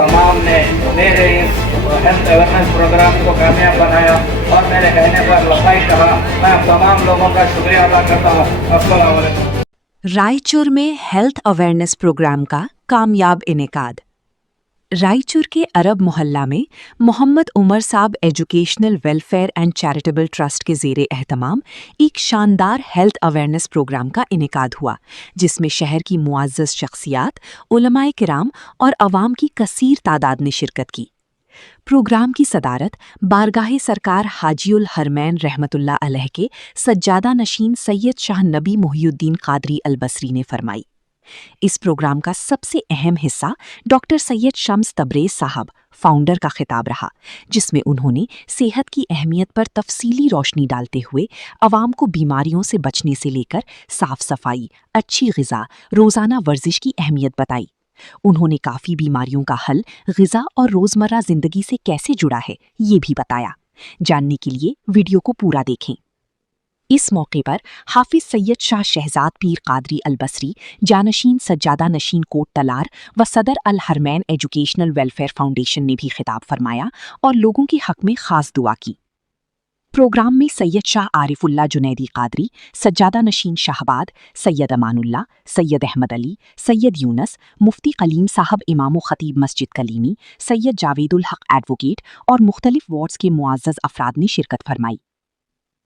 तमाम ने मेरे इस हेल्थ अवेयरनेस प्रोग्राम को कामयाब बनाया और मेरे कहने पर लबाइक कहा। मैं आप तमाम लोगों का शुक्रिया अदा करता हूँ। अस्सलाम वालेकुम। रायचूर में हेल्थ अवेयरनेस प्रोग्राम का कामयाब इनेकाद। रायचूर के अरब मोहल्ला में मोहम्मद उमर साहब educational welfare and charitable trust के ज़ेरे एहतमाम एक शानदार हेल्थ अवेयरनेस प्रोग्राम का इनेकाद हुआ, जिसमें शहर की मुआज़्ज़ज़ शख्सियात, उलमाए किराम और अवाम की कसीर तादाद ने शिरकत की। प्रोग्राम की सदारत बारगाहे सरकार हाजीउल हरमैन रहमतुल्लाह अलैह के सज्जादा नशीन सैयद शाह नबी मुहियुद्दीन कादरी अल-बसरी ने फरमाई। इस प्रोग्राम का सबसे अहम हिस्सा डॉक्टर सैयद शम्स तबरेज़ साहब फाउंडर का खिताब रहा, जिसमें उन्होंने सेहत की अहमियत पर तफसीली रोशनी डालते हुए अवाम को बीमारियों से बचने से लेकर साफ सफाई, अच्छी ग़िज़ा, रोज़ाना वर्जिश की अहमियत बताई। उन्होंने काफ़ी बीमारियों का हल ग़िज़ा और रोज़मर्रा ज़िंदगी से कैसे जुड़ा है, ये भी बताया। जानने के लिए वीडियो को पूरा देखें। इस मौके पर हाफिज सैयद शाह शहजाद पीर कादरी अल-बसरी, जानशीन सज्जादा नशीन कोट तलार व सदर अल हरमैन एजुकेशनल वेलफेयर फाउंडेशन ने भी खिताब फरमाया और लोगों के हक में खास दुआ की। प्रोग्राम में सैयद शाह आरिफुल्लाह जुनैदी कादरी, सज्जादा नशीन शाहबाद, सैयद अमानुल्लाह, सैयद अहमद अली, सैयद यूनस, मुफ्ती कलीम साहब इमाम खतीब मस्जिद कलीमी, सैयद जावेदुल हक एडवोकेट और मुख्तलिफ वार्ड्स के मुआज़्ज़ज़ अफराद ने शिरकत फरमाई।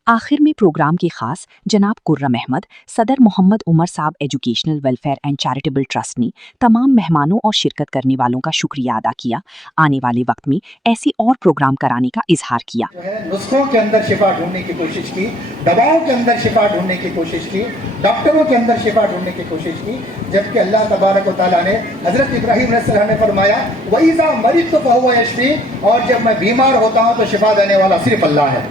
आखिर में प्रोग्राम के खास जनाब कुर्रम अहमद, सदर मोहम्मद उमर साहब educational welfare and charitable trust ने तमाम मेहमानों और शिरकत करने वालों का शुक्रिया अदा किया। आने वाले वक्त में ऐसे और प्रोग्राम कराने का इजहार किया। नुस्खों के अंदर शिफा ढूंढने की कोशिश की, दवाओं के अंदर शिफा ढूंढने की कोशिश की, डॉक्टरों के अंदर शिफा ढूंढने की कोशिश की, जबकि अल्लाह तबारक व तआला ने हजरत इब्राहीम अलैहिस्सलाम ने फरमाया वइज़ा मरिज़्तु फहुव यशफ़ी, और जब मैं बीमार होता हूँ तो शिफा देने वाला सिर्फ अल्लाह है।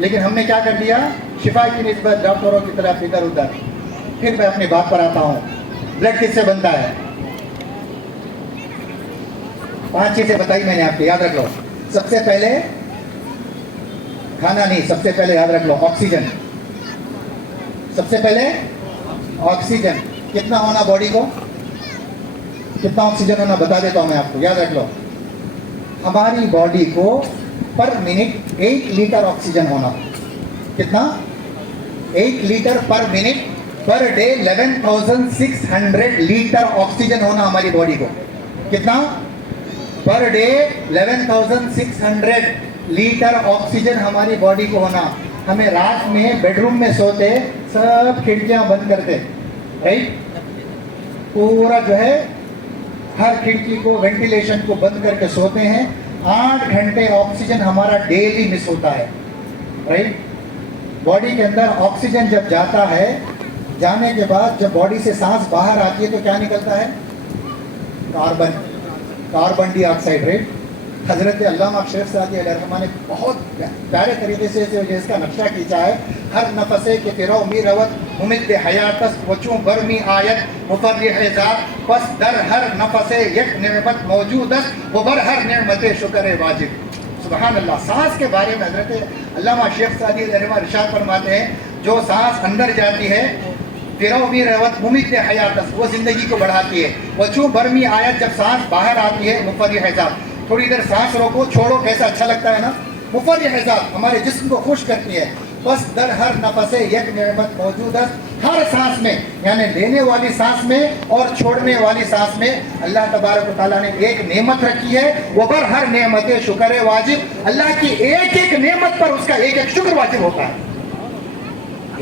लेकिन हमने क्या कर दिया, शिफा की निस्बत डॉक्टरों की तरफ इधर उधर। फिर मैं अपनी बात पर आता हूँ। ब्लड किससे बनता है? 5 चीजें बताई मैंने आपको, याद रख लो। सबसे पहले खाना नहीं, सबसे पहले याद रख लो ऑक्सीजन। सबसे पहले ऑक्सीजन कितना होना बॉडी को, कितना ऑक्सीजन होना बता देता हूं मैं आपको, याद रख लो। हमारी बॉडी को पर मिनट 1 लीटर ऑक्सीजन होना। कितना? 1 लीटर पर minute, per day 11,600 litre oxygen होना हमारी बॉडी को। कितना? पर डे 11,600 लीटर ऑक्सीजन हमारी बॉडी को होना। हमें रात में बेडरूम में सोते सब खिड़कियां बंद करते, राइट? पूरा जो है हर खिड़की को, वेंटिलेशन को बंद करके सोते हैं। 8 घंटे ऑक्सीजन हमारा डेली मिस होता है, राइट? बॉडी के अंदर ऑक्सीजन जब जाता है, जाने के बाद जब बॉडी से सांस बाहर आती है तो क्या निकलता है? Carbon dioxide, right? हजरत अल्लामा शेख सादी अलैहिर्रहमा ने बहुत प्यारे तरीके से इसका नक्शा खींचा है। हर नफसे के फिरो मी रवत मुमिद हयातस वचूं बरमी आयत मुफर्रिह ज़ात, बस दर हर नफसे एक नेमत मौजूदस वो बर हर नेमत शुक्र वाजिब। सुभान अल्लाह। सांस के बारे में हजरत अल्लामा शेख सादी अलैहिर्रहमा इरशाद फरमाते हैं, जो सांस अंदर जाती है फिरो मी रवत मुमिद हयातस, वो जिंदगी को बढ़ाती है। वचूं बरमी आयत, जब सांस बाहर आती है मुफर्रिह ज़ात, थोड़ी देर सांस रोको, छोड़ो, कैसा अच्छा लगता है ना। मुफर्रिह ज़ात हमारे जिस्म को खुश करती है। बस दर हर नफसे एक नेमत मौजूद है, हर सांस में, यानी लेने वाली सांस में और छोड़ने वाली सांस में अल्लाह तबारक व तआला ने एक नेमत रखी है। वो बर हर नेमत शुक्र वाजिब। अल्लाह की एक एक नेमत पर उसका एक एक शुक्र वाजिब होता है।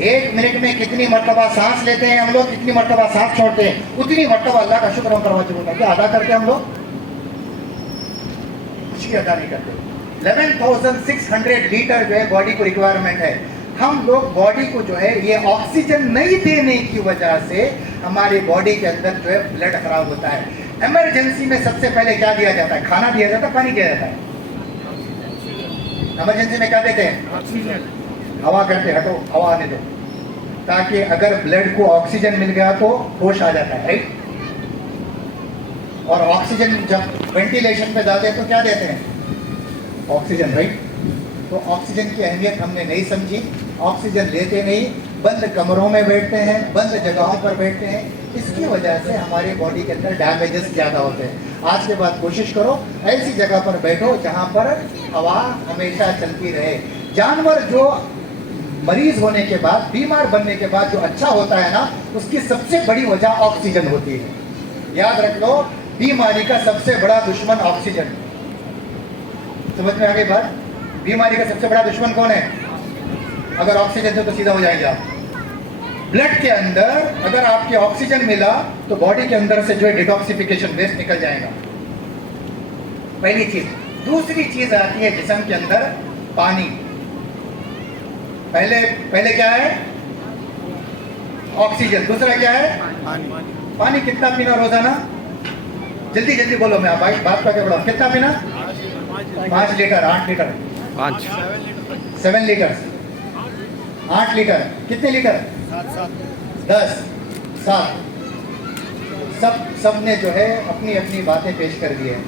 1 मिनट में कितनी मरतबा सांस लेते हैं हम लोग, कितनी मरतबा सांस छोड़ते हैं, उतनी मरतबा अल्लाह का शुक्र हम पर वाजिब होता है। क्या अदा करते हैं हम लोग? अदा नहीं करते। 11,600 लीटर जो है बॉडी को रिक्वायरमेंट है। हम लोग बॉडी को जो है ये ऑक्सीजन नहीं देने की वजह से हमारी बॉडी के अंदर जो है ब्लड खराब होता है। इमरजेंसी में सबसे पहले क्या दिया जाता है? खाना दिया जाता है, पानी दिया जाता है। इमरजेंसी में क्या देते हैं? ऑक्सीजन। हवा करते, हटो हवा आने दो, ताकि अगर ब्लड को ऑक्सीजन मिल गया तो होश आ जाता है, राइट? और ऑक्सीजन जब वेंटिलेशन पे जाते हैं तो क्या देते हैं? Oxygen, right? तो ऑक्सीजन की अहमियत हमने नहीं समझी, ऑक्सीजन लेते नहीं, बंद कमरों में बैठते हैं, बंद जगहों पर बैठते हैं। इसकी वजह से हमारी बॉडी के अंदर डैमेजेस ज़्यादा होते हैं। आज के बाद कोशिश करो ऐसी जगह पर बैठो जहाँ पर हवा हमेशा चलती रहे। जानवर जो मरीज होने के बाद, बीमार बनने के बाद जो अच्छा होता है ना, उसकी सबसे बड़ी वजह ऑक्सीजन होती है। याद रख लो, बीमारी का सबसे बड़ा दुश्मन ऑक्सीजन। समझ में आ गई बात? बीमारी का सबसे बड़ा दुश्मन कौन है? अगर ऑक्सीजन से तो सीधा हो जाएंगे आप। ब्लड के अंदर अगर आपके ऑक्सीजन मिला तो बॉडी के अंदर से जो है डिटॉक्सिफिकेशन, वेस्ट निकल जाएगा, पहली चीज। दूसरी चीज आती है जिस्म के अंदर पानी। पहले क्या है? ऑक्सीजन। दूसरा क्या है? पानी। कितना पीना रोजाना? जल्दी जल्दी बोलो, मैं बात का क्या बढ़ाऊं। कितना पीना? 5 लीटर, 8 लीटर, 7 लीटर, 8 लीटर, कितने लीटर? 10, 7। सब ने जो है अपनी अपनी बातें पेश कर दी है।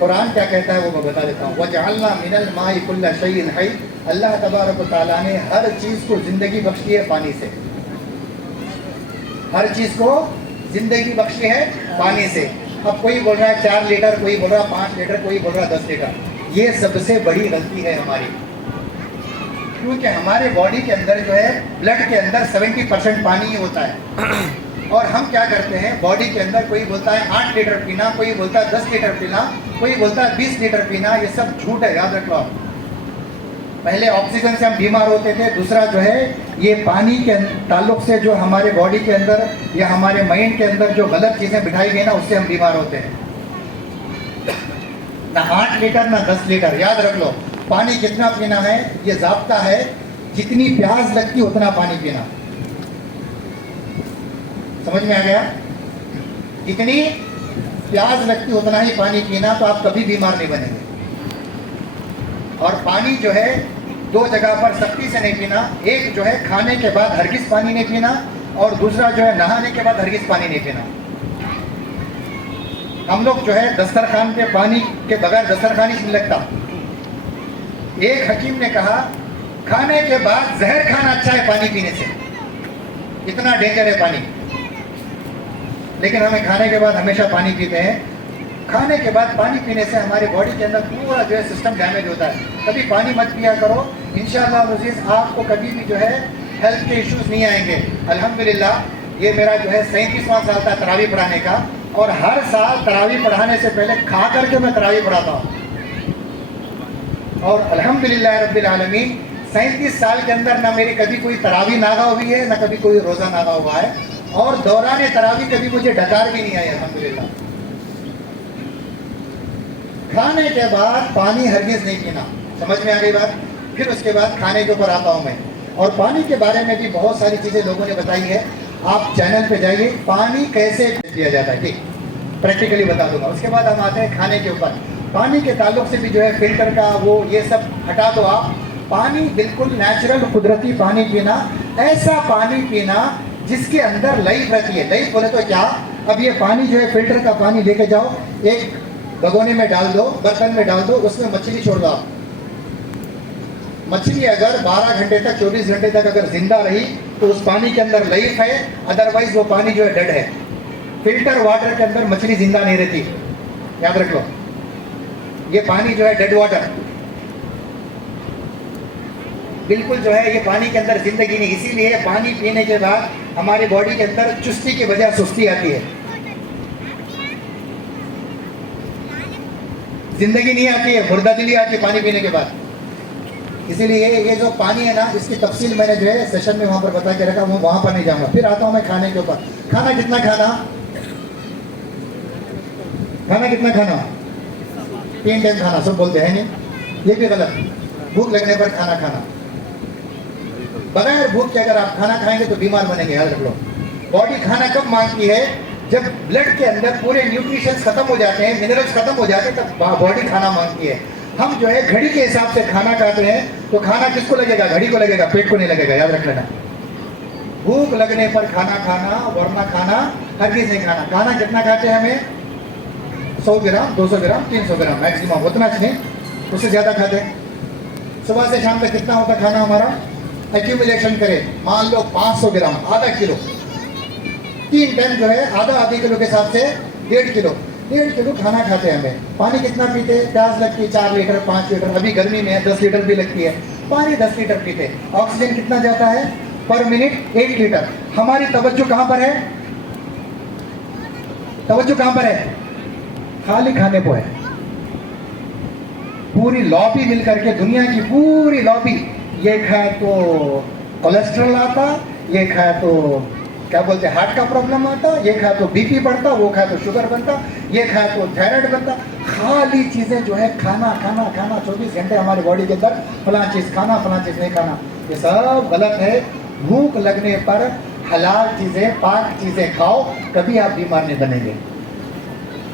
कुरान क्या कहता है वो मैं बता देता हूँ। वजअलना मिनल माई कुल्ला शैइन हई, अल्लाह तबारक व तआला ने हर चीज़ को ज़िंदगी बख्शी है पानी से। हर चीज़ को ज़िंदगी बख्शी है पानी से। अब कोई बोल रहा है 4 लीटर, कोई बोल रहा है 5 लीटर, कोई बोल रहा है 10 लीटर। ये सबसे बड़ी गलती है हमारी, क्योंकि हमारे बॉडी के अंदर जो है, ब्लड के अंदर 70% पानी ही होता है। और हम क्या करते हैं, बॉडी के अंदर कोई बोलता है 8 लीटर पीना, कोई बोलता है 10 लीटर पीना, कोई बोलता है 20 लीटर पीना। ये सब झूठ है, याद रखो आप। पहले ऑक्सीजन से हम बीमार होते थे। दूसरा जो है, ये पानी के ताल्लुक से जो हमारे बॉडी के अंदर या हमारे माइंड के अंदर जो गलत चीज़ें बिठाई गई ना, उससे हम बीमार होते हैं। ना 8 लीटर ना 10 लीटर। याद रख लो, पानी कितना पीना है ये ज़ाब्ता है। जितनी प्यास लगती उतना पानी पीना। समझ में आ गया? जितनी प्यास लगती उतना ही पानी पीना, तो आप कभी बीमार नहीं बनेंगे। और पानी जो है 2 जगह पर सख्ती से नहीं पीना। एक जो है खाने के बाद हरगिज़ पानी नहीं पीना, और दूसरा जो है नहाने के बाद हरगिज़ पानी नहीं पीना। हम लोग जो है दस्तरखान पे पानी के बगैर दस्तरखान ही नहीं लगता। एक हकीम ने कहा खाने के बाद जहर खाना अच्छा है पानी पीने से, इतना डेंजर है पानी। लेकिन हमें खाने के बाद हमेशा पानी पीते हैं। खाने के बाद पानी पीने से हमारी बॉडी के अंदर पूरा जो है सिस्टम डैमेज होता है। कभी पानी मत पिया करो, इंशाअल्लाह अज़ीज़ आपको कभी भी जो है हेल्थ के इश्यूज़ नहीं आएंगे। अल्हम्दुलिल्लाह ये मेरा जो है 37वां साल था तरावी पढ़ाने का, और हर साल तरावी पढ़ाने से पहले खा करके मैं तरावी पढ़ाता हूँ। और अल्हम्दुलिल्लाह रब्बिल आलमीन 37 साल के अंदर ना मेरी कभी कोई तरावी नागा हुई है, ना कभी कोई रोज़ा नागा हुआ है, और दौरान तरावी कभी मुझे डकार भी नहीं आई अल्हम्दुलिल्लाह। खाने के बाद पानी हरगिज़ नहीं पीना। समझ में आ गई बात? फिर उसके बाद खाने के ऊपर आता हूँ मैं। और पानी के बारे में भी बहुत सारी चीज़ें लोगों ने बताई है। आप चैनल पे जाइए, पानी कैसे पिया जाता है, ठीक प्रैक्टिकली बता दूंगा। उसके बाद हम आते हैं खाने के ऊपर। पानी के ताल्लुक से भी जो है फिल्टर का वो ये सब हटा दो आप। पानी बिल्कुल नेचुरल कुदरती पानी पीना, ऐसा पानी पीना जिसके अंदर लाइफ रहती है। लाइफ बोले तो क्या? अब ये पानी जो है फिल्टर का पानी लेके जाओ, एक भगोने में डाल दो, बर्तन में डाल दो, उसमें मछली छोड़ दो आप। मछली अगर 12 घंटे तक, 24 घंटे तक अगर जिंदा रही तो उस पानी के अंदर लाइफ है, अदरवाइज वो पानी जो है डेड है। फिल्टर वाटर के अंदर मछली जिंदा नहीं रहती, याद रख लो। ये पानी जो है डेड वाटर, बिल्कुल जो है ये पानी के अंदर जिंदगी नहीं। इसीलिए पानी पीने के बाद हमारी बॉडी के अंदर चुस्ती की बजाय सुस्ती आती है, जिंदगी नहीं आती है, मुर्दादिली आती है पानी पीने के बाद। इसीलिए ये जो पानी है ना, इसकी तफसील मैंने जो है सेशन में वहाँ पर बता के रखा, वो वहाँ पर नहीं जाऊँगा। फिर आता हूँ मैं खाने के ऊपर। खाना कितना खाना? खाना कितना खाना? 3 टाइम खाना सब बोलते हैं नहीं, ये भी गलत। भूख लगने पर खाना खाना, बगैर भूख के अगर आप खाना खाएंगे तो बीमार बनेंगे, याद रख लो। बॉडी खाना कब मांगती है? जब ब्लड के अंदर पूरे न्यूट्रिशंस खत्म हो जाते हैं, मिनरल्स खत्म हो जाते हैं, तब बॉडी खाना मांगती है। हम जो है घड़ी के हिसाब से खाना खाते हैं, तो खाना किसको लगेगा? घड़ी को लगेगा, पेट को नहीं लगेगा, याद रख लेना। भूख लगने पर खाना खाना, वरना खाना हरगिज़ नहीं खाना। खाना कितना खाते हैं हमें? 100 ग्राम, 200 ग्राम, 300 ग्राम मैक्सिमम, उतना नहीं, उससे ज़्यादा खाते हैं। सुबह से शाम तक कितना होता खाना हमारा? एक्यूमुलेशन करें, मान लो 500 ग्राम, आधा किलो। 3 टाइम जो है आधा किलो के हिसाब से 1.5 किलो। 1.5 किलो खाना खाते हैं हमें। पानी कितना पीते हैं? प्यास लगती है 4 लीटर 5 लीटर, अभी गर्मी में है 10 लीटर भी लगती है। पानी 10 लीटर पीते। ऑक्सीजन कितना जाता है पर मिनट? 8 लीटर। हमारी तवज्जो कहाँ पर है? तवज्जो कहाँ पर है? खाली खाने को है। पूरी लॉबी मिलकर के, दुनिया की पूरी लॉबी, ये खाए तो कोलेस्ट्रॉल आता, ये खाए तो क्या बोलते हैं हार्ट का प्रॉब्लम आता, ये खाए तो बीपी बढ़ता, वो खाए तो शुगर बनता, ये खाए तो थायराइड बनता। खाली चीजें जो है खाना खाना खाना, 24 घंटे हमारी बॉडी के अंदर फलां चीज खाना फलां चीज नहीं खाना, ये सब गलत है। भूख लगने पर हलाल चीजें पाक चीजें खाओ, कभी आप बीमार नहीं बनेंगे।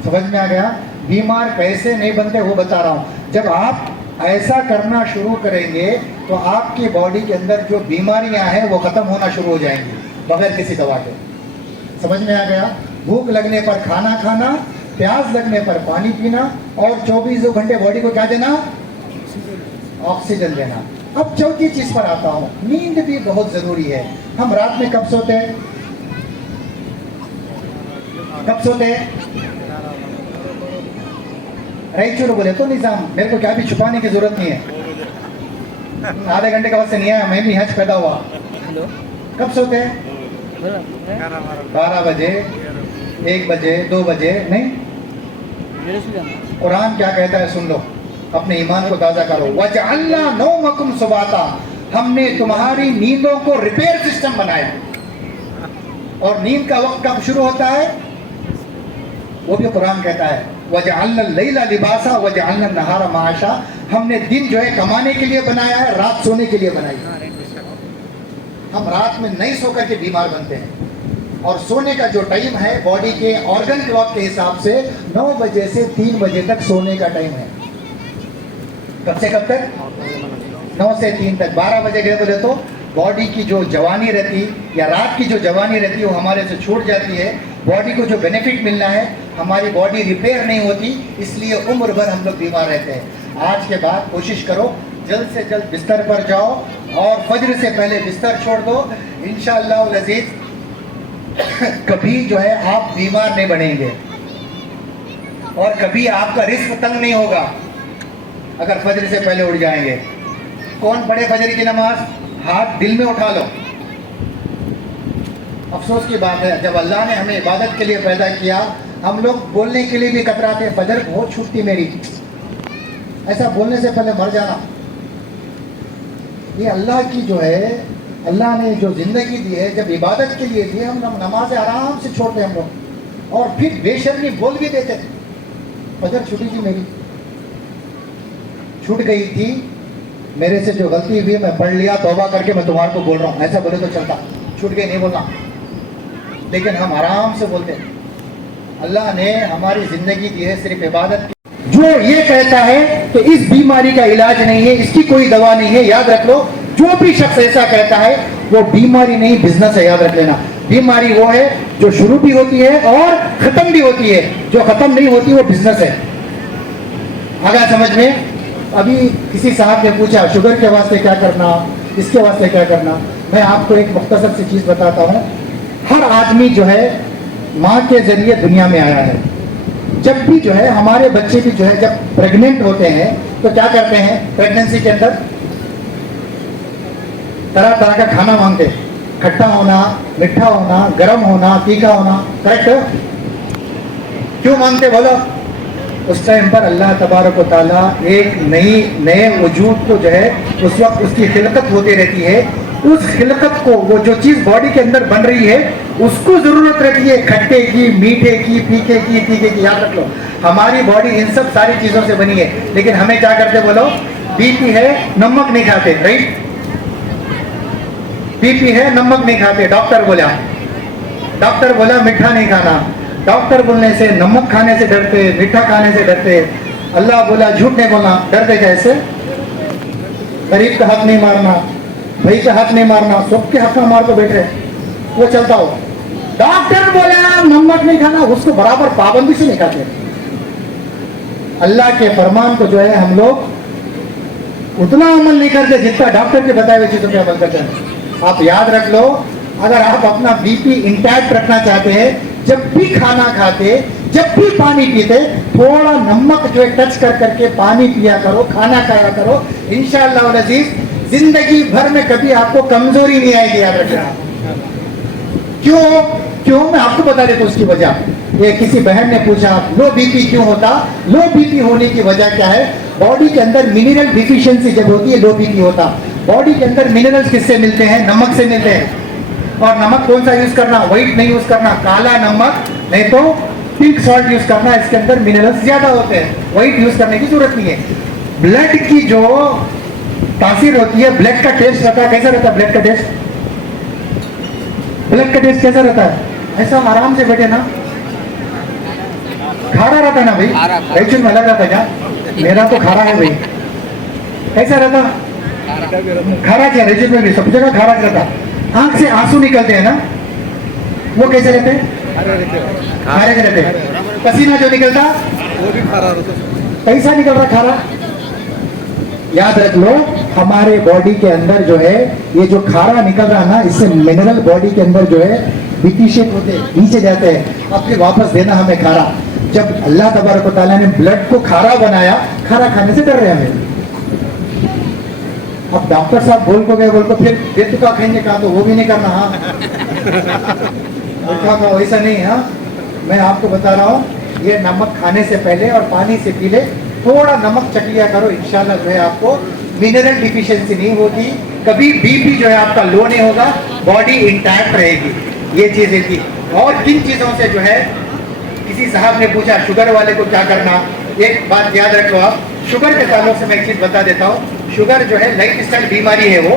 समझ में आ गया? बीमार कैसे नहीं बनते वो बता रहा हूं। जब आप ऐसा करना शुरू करेंगे तो आपकी बॉडी के अंदर जो बीमारियां हैं वो खत्म होना शुरू हो जाएंगी बगैर किसी दवा के। समझ में आ गया? भूख लगने पर खाना खाना, प्यास लगने पर पानी पीना, और 24 घंटे बॉडी को क्या देना? ऑक्सीजन देना। अब चौथी चीज पर आता हूं, नींद भी बहुत जरूरी है। हम रात में कब सोते हैं? कब सोते हैं? राइचूर बोले तो निजाम, मेरे को क्या भी छुपाने की जरूरत नहीं है। आधे घंटे का वक्त से नहीं आया, मैं भी यहाँ पैदा हुआ। कब सोते हैं? 12 बजे, 1 बजे, 2 बजे नहीं। कुरान क्या कहता है सुन लो, अपने ईमान को ताजा करो। वजअलना नौमकुम सुबाता, हमने तुम्हारी नींदों को रिपेयर सिस्टम बनाया। और नींद का वक्त कब शुरू होता है वो भी कुरान कहता है। वजअलना लैला लिबासा वजअलना नहारा माशा, हमने दिन जो है कमाने के लिए बनाया है, रात सोने के लिए बनाई है। हम रात में नहीं सो करके बीमार बनते हैं। और सोने का जो टाइम है बॉडी के ऑर्गन क्लॉक के हिसाब से 9 बजे से 3 बजे तक सोने का टाइम है। कब से कब तक? 9 से 3 तक। 12 बजे गए बोले तो बॉडी की जो जवानी रहती या रात की जो जवानी रहती है वो हमारे से छूट जाती है। बॉडी को जो बेनिफिट मिलना है, हमारी बॉडी रिपेयर नहीं होती, इसलिए उम्र भर हम लोग बीमार रहते हैं। आज के बाद कोशिश करो जल्द से जल्द बिस्तर पर जाओ और फज्र से पहले बिस्तर छोड़ दो। इंशाअल्लाह अज़ीज़ कभी जो है आप बीमार नहीं बनेंगे और कभी आपका रिस्क तंग नहीं होगा अगर फज्र से पहले उठ जाएंगे। कौन पढ़े फज्र की नमाज? हाथ दिल में उठा लो। अफसोस की बात है, जब अल्लाह ने हमें इबादत के लिए पैदा किया, हम लोग बोलने के लिए भी कतराते। फजर बहुत छूटती मेरी, ऐसा बोलने से पहले मर जाना। ये अल्लाह की जो है, अल्लाह ने जो जिंदगी दी है, जब इबादत के लिए दी, हम नमाज आराम से छोड़ते हम लोग और फिर बेशर्मी बोल भी देते। फजर छूटी थी मेरी, छूट गई थी मेरे से, जो गलती हुई मैं पढ़ लिया, तौबा करके मैं तुम्हारे को बोल रहा हूँ, ऐसा बोले तो चलता। छूट गई नहीं बोलना, लेकिन हम आराम से बोलते। अल्लाह ने हमारी जिंदगी दी है सिर्फ इबादत की। जो ये कहता है कि इस बीमारी का इलाज नहीं है, इसकी कोई दवा नहीं है, याद रख लो, जो भी शख्स ऐसा कहता है वो बीमारी नहीं बिजनेस है। याद रख लेना, बीमारी वो है जो शुरू भी होती है और खत्म भी होती है, जो खत्म नहीं होती वो बिजनेस है। आगे समझ में? अभी किसी साहब ने पूछा शुगर के वास्ते क्या करना, इसके वास्ते क्या करना। मैं आपको एक मुख्तसर सी चीज बताता हूँ। हर आदमी जो है माँ के जरिए दुनिया में आया है। जब भी जो है हमारे बच्चे भी जो है जब प्रेग्नेंट होते हैं तो क्या करते हैं, प्रेगनेंसी के अंदर तरह तरह का खाना मांगते, खट्टा होना, मीठा होना, गर्म होना, तीखा होना। करेक्ट? क्यों मांगते बोलो? उस टाइम पर अल्लाह तबारक व तआला एक नए वजूद को जो है उस वक्त उसकी खिलकत होती रहती है। उस खिलकत को, वो जो चीज़ बॉडी के अंदर बन रही है, उसको ज़रूरत रहती है खट्टे की, मीठे की, फीके की, तीखे की। याद रख लो, हमारी बॉडी इन सब सारी चीज़ों से बनी है। लेकिन हमें क्या करते बोलो? बीपी है, नमक नहीं खाते। राइट? बीपी है, नमक नहीं खाते। डॉक्टर बोला मीठा नहीं खाना। डॉक्टर बोलने से, नमक खाने से डरते, मीठा खाने से डरते। अल्लाह बोला झूठ नहीं बोलना, डरते कैसे? गरीब का हक नहीं मारना, भाई का हक नहीं मारना, सबके हक में मार को बैठ रहे, वो चलता हो। डॉक्टर बोला नमक नहीं खाना, उसको बराबर पाबंदी से नहीं खाते। अल्लाह के फरमान को जो है हम लोग उतना अमल नहीं करते जितना डॉक्टर के बताए हुए चीजों पे अमल करते हैं। आप याद रख लो, अगर आप अपना बीपी इंटैक्ट रखना चाहते हैं, जब भी खाना खाते, जब भी पानी पीते, थोड़ा नमक जो है टच कर करके पानी पिया करो, खाना खाया करो। इंशाअल्लाह वल अजीज जिंदगी भर में कभी आपको कमजोरी नहीं आएगी, याद रखना। क्यों मैं आपको बता देता हूं उसकी वजह। ये किसी बहन ने पूछा लो बीपी क्यों होता। लो बीपी होने की वजह क्या है? बॉडी के अंदर मिनरल डिफिशियंसी जब होती है लो बीपी होता। बॉडी के अंदर मिनरल्स किससे मिलते हैं? नमक से मिलते हैं। और नमक कौन सा यूज करना? व्हाइट नहीं यूज करना, काला नमक, नहीं तो पिंक सॉल्ट यूज करना। इसके अंदर मिनरल्स ज्यादा होते हैं, व्हाइट यूज करने की जरूरत नहीं है। ब्लड की जो तासीर होती है, ब्लड का टेस्ट रहता है, कैसा रहता है ब्लड का टेस्ट? ब्लड का टेस्ट कैसा रहता है? ऐसा आराम से बैठे ना, खारा रहता है ना भाई। एक्चुअली में अलग रहता है क्या? मेरा तो खारा है भाई। कैसा रहता? खारा क्या? रेजिन में भी सब जगह खारा रहता। आंख से आंसू निकलते हैं ना, वो कैसे रहते हैं? खारे रहते हैं। पसीना जो निकलता वो भी खारा रहता। कैसा निकल रहा खारा? याद रख लो, हमारे बॉडी के अंदर जो है ये जो खारा निकल रहा ना, इससे मिनरल बॉडी के अंदर जो है डिफिशिएंट होते हैं, नीचे जाते हैं। अब फिर वापस देना हमें खारा। जब अल्लाह तबारक व तआला ने ब्लड को खारा बनाया, खारा खाने से डर रहे हमें। अब डॉक्टर साहब बोल को फिर बेतुका खाएंगे कहा, तो वो भी नहीं करना। हाँ का वैसा नहीं। हाँ मैं आपको बता रहा हूँ, ये नमक खाने से पहले और पानी से पी ले, थोड़ा नमक चख लिया करो। इंशाल्लाह जो है आपको मिनरल डिफिशियंसी नहीं होगी, कभी बीपी जो है आपका लो नहीं होगा, बॉडी इंटैक्ट रहेगी। ये चीजें थी। और किन चीजों से जो है, किसी साहब ने पूछा शुगर वाले को क्या करना। एक बात याद रखो आप, शुगर के ताल्लुक से मैं एक चीज बता देता हूँ। शुगर जो है लाइफ स्टाइल बीमारी है। वो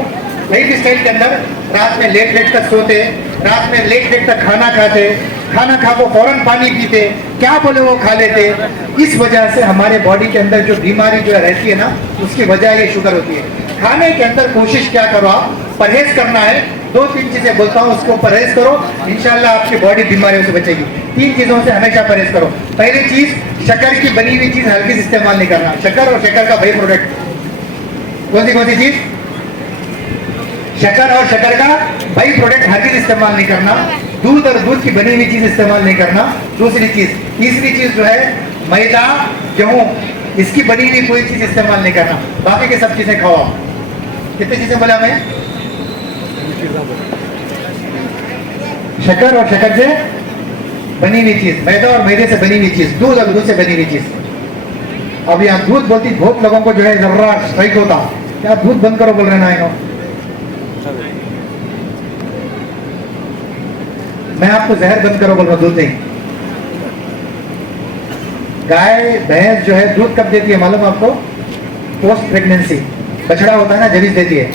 लाइफ स्टाइल के अंदर रात में लेट तक सोते, रात में लेट तक खाना खाते, खाना खा को फौरन पानी पीते, क्या बोले वो खा लेते। इस वजह से हमारे बॉडी के अंदर जो बीमारी जो रहती है ना, उसकी वजह ये शुगर होती है। खाने के अंदर कोशिश क्या करो आप, परहेज करना है। 2-3 चीजें बोलता हूँ, उसको परहेज करो, इंशाल्लाह आपकी बॉडी बीमारियों से बचेगी। 3 चीजों से हमेशा परहेज करो। पहली चीज, शक्कर की बनी हुई चीज हल्की इस्तेमाल नहीं करना। शक्कर और शक्कर का बाई प्रोडक्ट कौन सी चीज? शक्कर और शक्कर का बाई प्रोडक्ट हरगिज इस्तेमाल नहीं करना। दूध और दूध की बनी हुई चीज इस्तेमाल नहीं करना। दूसरी चीज। तीसरी चीज जो है मैदा, गेहूं, इसकी बनी हुई कोई चीज इस्तेमाल नहीं करना। बाकी के सब चीजें खाओ। कितनी चीजें बोला मैं? शक्कर और शक्कर से बनी हुई चीज, मैदा और मैदे से बनी हुई चीज, दूध और दूध से बनी हुई चीज। अब यहाँ दूध बोलती, बहुत लोगों को जो है जर्रा स्ट्राइक होता, क्या दूध बंद करो बोल रहे ना। मैं आपको जहर बंद करो बोल रहा हूं, दूध नहीं। गाय भैंस जो है दूध कब देती है मालूम आपको? Post pregnancy. बछड़ा होता है ना, जरीज देती है,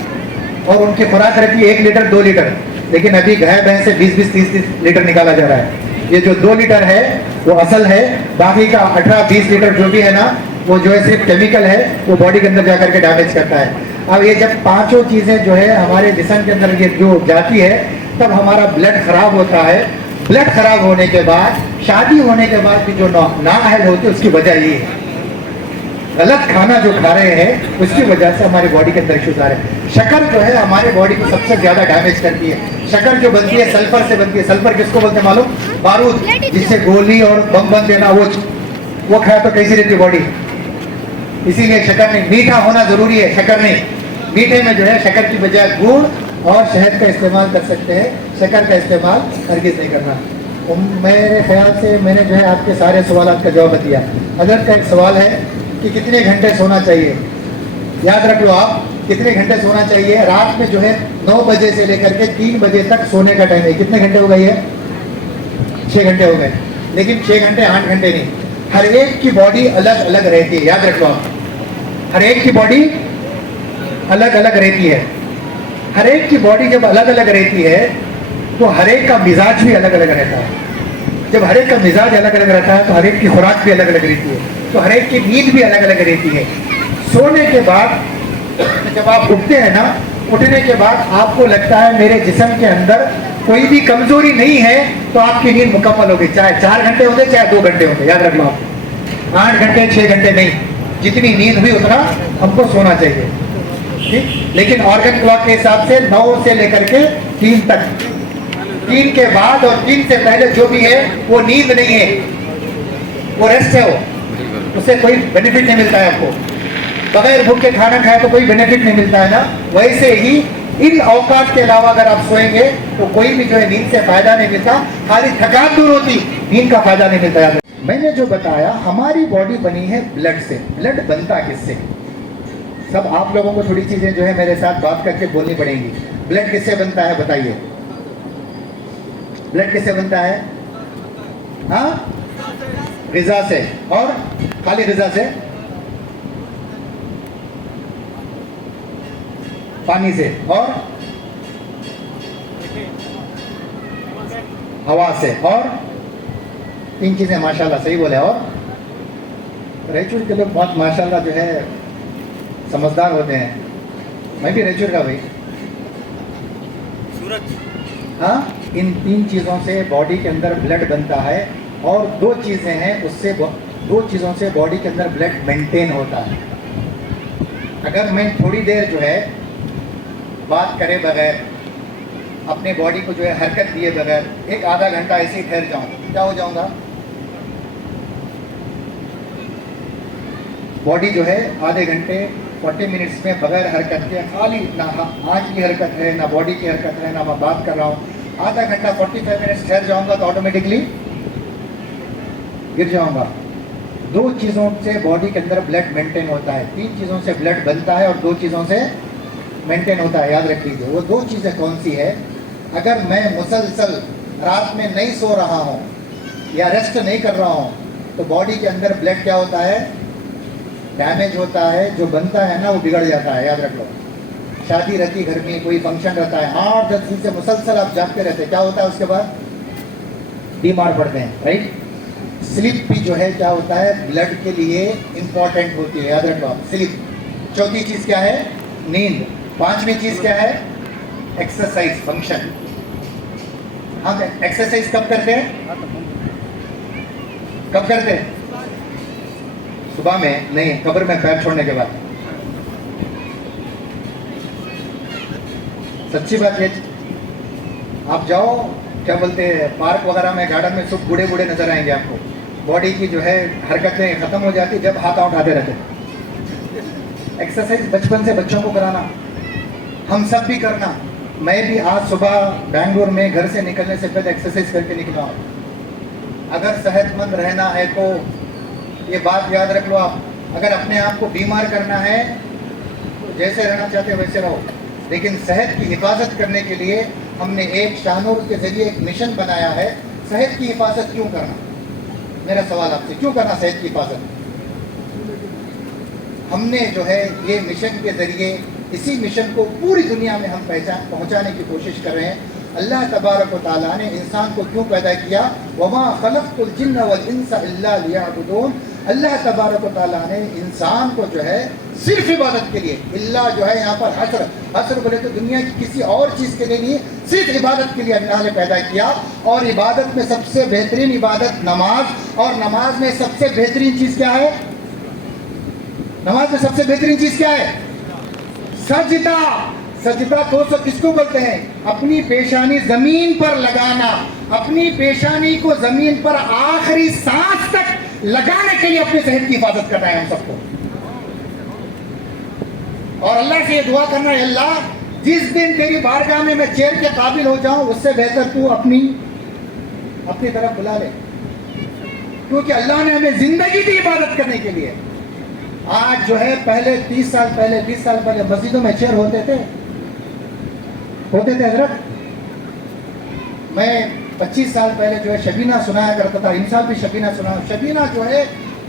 और उनकी खुराक रहती है 1 लीटर 2 लीटर। लेकिन अभी गाय भैंस से 20-20, 30-30 लीटर निकाला जा रहा है। ये जो 2 लीटर है वो असल है, बाकी का 18-20 लीटर जो भी है ना, वो जो है सिर्फ केमिकल है, वो बॉडी के अंदर जाकर के डैमेज करता है। अब ये जब पांचों चीजें जो है हमारे जिस्म के अंदर ये जो जाती है, तब हमारा ब्लड खराब होता है। ब्लड खराब होने के बाद, शादी होने के बाद भी जो नाअहल होती है, उसकी वजह ये है, गलत खाना जो खा रहे हैं, उसकी वजह से हमारी बॉडी के अंदर इश्यूज आ रहे हैं। शक्कर जो है हमारे बॉडी को सबसे ज्यादा डैमेज करती है। शक्कर जो बनती है सल्फर से बनती है। सल्फर किसको बोलते हैं मालूम? बारूद, जिससे गोली और बम बन देना, वो खाया तो कैसी रहती है बॉडी। इसीलिए शक्कर नहीं, मीठा होना जरूरी है, शक्कर नहीं। मीठे में जो है शक्कर की बजाय गुड़ और शहद का इस्तेमाल कर सकते हैं, शक्कर का इस्तेमाल हरगिज नहीं करना। मेरे ख्याल से मैंने जो है आपके सारे सवाल का जवाब दिया। हजरत का एक सवाल है कि कितने घंटे सोना चाहिए। याद रख लो आप, कितने घंटे सोना चाहिए। रात में जो है 9 बजे से लेकर के 3 बजे तक सोने का टाइम है। कितने घंटे हो गए? 6 घंटे हो गए। लेकिन 6 घंटे 8 घंटे नहीं। हर एक की बॉडी अलग अलग रहती है, याद रखो आप, हर एक की बॉडी अलग अलग रहती है। हर एक की बॉडी जब अलग अलग रहती है तो हर एक का मिजाज भी अलग अलग रहता है। जब हर एक का मिजाज अलग अलग रहता है तो हर एक की खुराक भी अलग अलग रहती है, तो हर एक की नींद भी अलग अलग रहती है। सोने के बाद जब आप उठते हैं ना, उठने के बाद आपको लगता है मेरे जिस्म के अंदर कोई भी कमजोरी नहीं है, तो आपकी नींद मुकम्मल होगी। चाहे 4 घंटे होंगे चाहे 2 घंटे होंगे, याद रख लो आप। 8 घंटे 6 घंटे नहीं, जितनी नींद हुई उतना हमको सोना चाहिए, ठीक। लेकिन ऑर्गन क्लॉक के हिसाब से 9 से लेकर के 3 तक 3 के बाद और 3 से पहले जो भी है वो नींद नहीं है, वो रेस्ट है। वो उससे कोई बेनिफिट नहीं मिलता है आपको। बगैर भूख के खाना खाए तो कोई बेनिफिट नहीं मिलता है ना, वैसे ही इन औकात के अलावा अगर आप सोएंगे तो कोई भी जो है नींद से फायदा नहीं मिलता, खाली थकान दूर होती, नींद का फायदा नहीं मिलता है। मैंने जो बताया हमारी बॉडी बनी है ब्लड से। ब्लड बनता किससे? सब आप लोगों को थोड़ी चीजें जो है मेरे साथ बात करके बोलनी पड़ेंगी। ब्लड किससे बनता है बताइए? ब्लड किससे बनता है? हाँ, ग़िज़ा से। और खाली ग़िज़ा से? पानी से। और हवा से। और 3 चीजें माशाल्लाह, सही बोले। और रायचूर के लोग बहुत माशाल्लाह जो है समझदार होते हैं। मैं भी रायचूर का भाई। सूरज। हाँ, इन 3 चीज़ों से बॉडी के अंदर ब्लड बनता है। और 2 चीज़ें हैं, उससे 2 चीज़ों से बॉडी के अंदर ब्लड मेंटेन होता है। अगर मैं थोड़ी देर जो है बात करे बगैर, अपने बॉडी को जो है हरकत दिए बगैर एक आधा घंटा ऐसे ही ठहर जाऊँ, क्या हो जाऊँगा? बॉडी जो है आधे घंटे 40 मिनट्स में बगैर हरकत के, खाली ना आँख की हरकत है ना बॉडी की हरकत है ना मैं बात कर रहा हूँ, आधा घंटा 45 मिनट्स ठहर जाऊँगा तो ऑटोमेटिकली गिर जाऊँगा। 2 चीज़ों से बॉडी के अंदर ब्लड मेंटेन होता है। 3 चीज़ों से ब्लड बनता है और 2 चीज़ों से मेंटेन होता है, याद रख लीजिए। वो 2 चीज़ें कौन सी है? अगर मैं मुसलसल रात में नहीं सो रहा हूँ या रेस्ट नहीं कर रहा हूँ तो बॉडी के अंदर ब्लड क्या होता है? डैमेज होता है। जो बनता है ना वो बिगड़ जाता है, याद रख लो। शादी रहती घर में, कोई फंक्शन रहता है, 8-10 दिन से मुसलसल आप जागते रहते, क्या होता है? उसके बाद बीमार पड़ते हैं, राइट। स्लीप भी जो है क्या होता है? ब्लड के लिए इंपॉर्टेंट होती है, याद रखो आप। स्लीप। चौथी चीज़ क्या है? नींद। 5वीं चीज़ क्या है? Exercise, function. हम एक्सरसाइज कब करते हैं? कब करते हैं? सुबह में नहीं, कब्र में पैर छोड़ने के बाद। सच्ची बात है। आप जाओ, क्या बोलते हैं, पार्क वगैरह में, गार्डन में, सब बूढ़े बूढ़े नजर आएंगे आपको। बॉडी की जो है हरकतें खत्म हो जाती जब हाथ उठाते रहते। एक्सरसाइज बचपन से बच्चों को कराना, हम सब भी करना। मैं भी आज सुबह बेंगलुरु में घर से निकलने से पहले एक्सरसाइज करके निकला हूँ। अगर सेहतमंद रहना है तो ये बात याद रख लो आप। अगर अपने आप को बीमार करना है तो जैसे रहना चाहते हो वैसे रहो, लेकिन सेहत की हिफाजत करने के लिए हमने एक शाहनूर के जरिए एक मिशन बनाया है। सेहत की हिफाजत क्यों करना? मेरा सवाल आपसे, क्यों करना सेहत की हिफाजत? हमने जो है ये मिशन के जरिए, इसी मिशन को पूरी दुनिया में हम पहुंचाने की कोशिश कर रहे हैं। अल्लाह तबारक व तआला ने इंसान को क्यों पैदा किया? वमा खलक़तुल जिन्न वल इंसा इल्ला लियअबुदून। अल्लाह तबारक व तआला ने इंसान को जो है सिर्फ इबादत के लिए, इल्ला जो है यहाँ पर हसर बोले तो दुनिया की किसी और चीज़ के लिए नहीं, सिर्फ इबादत के लिए अल्लाह ने पैदा किया। और इबादत में सबसे बेहतरीन इबादत नमाज, और नमाज में सबसे बेहतरीन चीज़ क्या है? नमाज में सबसे बेहतरीन चीज़ क्या है? सजदा। सजदा दोस्तों किसको बोलते हैं? अपनी पेशानी जमीन पर लगाना, अपनी पेशानी को जमीन पर आखिरी सांस तक लगाने के लिए अपने सेहत की हिफाजत करना है हम सबको। और अल्लाह से ये दुआ करना है, अल्लाह जिस दिन तेरी बारगाह में मैं चेयर के काबिल हो जाऊं उससे बेहतर तू अपनी तरफ बुला ले, क्योंकि अल्लाह ने हमें जिंदगी दी इबादत करने के लिए। आज जो है पहले 30 साल पहले 20 साल पहले मस्जिदों में चेयर होते थे हजरत। मैं 25 साल पहले जो है शबीना सुनाया करता था, इन साल भी शबीना सुना। शबीना जो है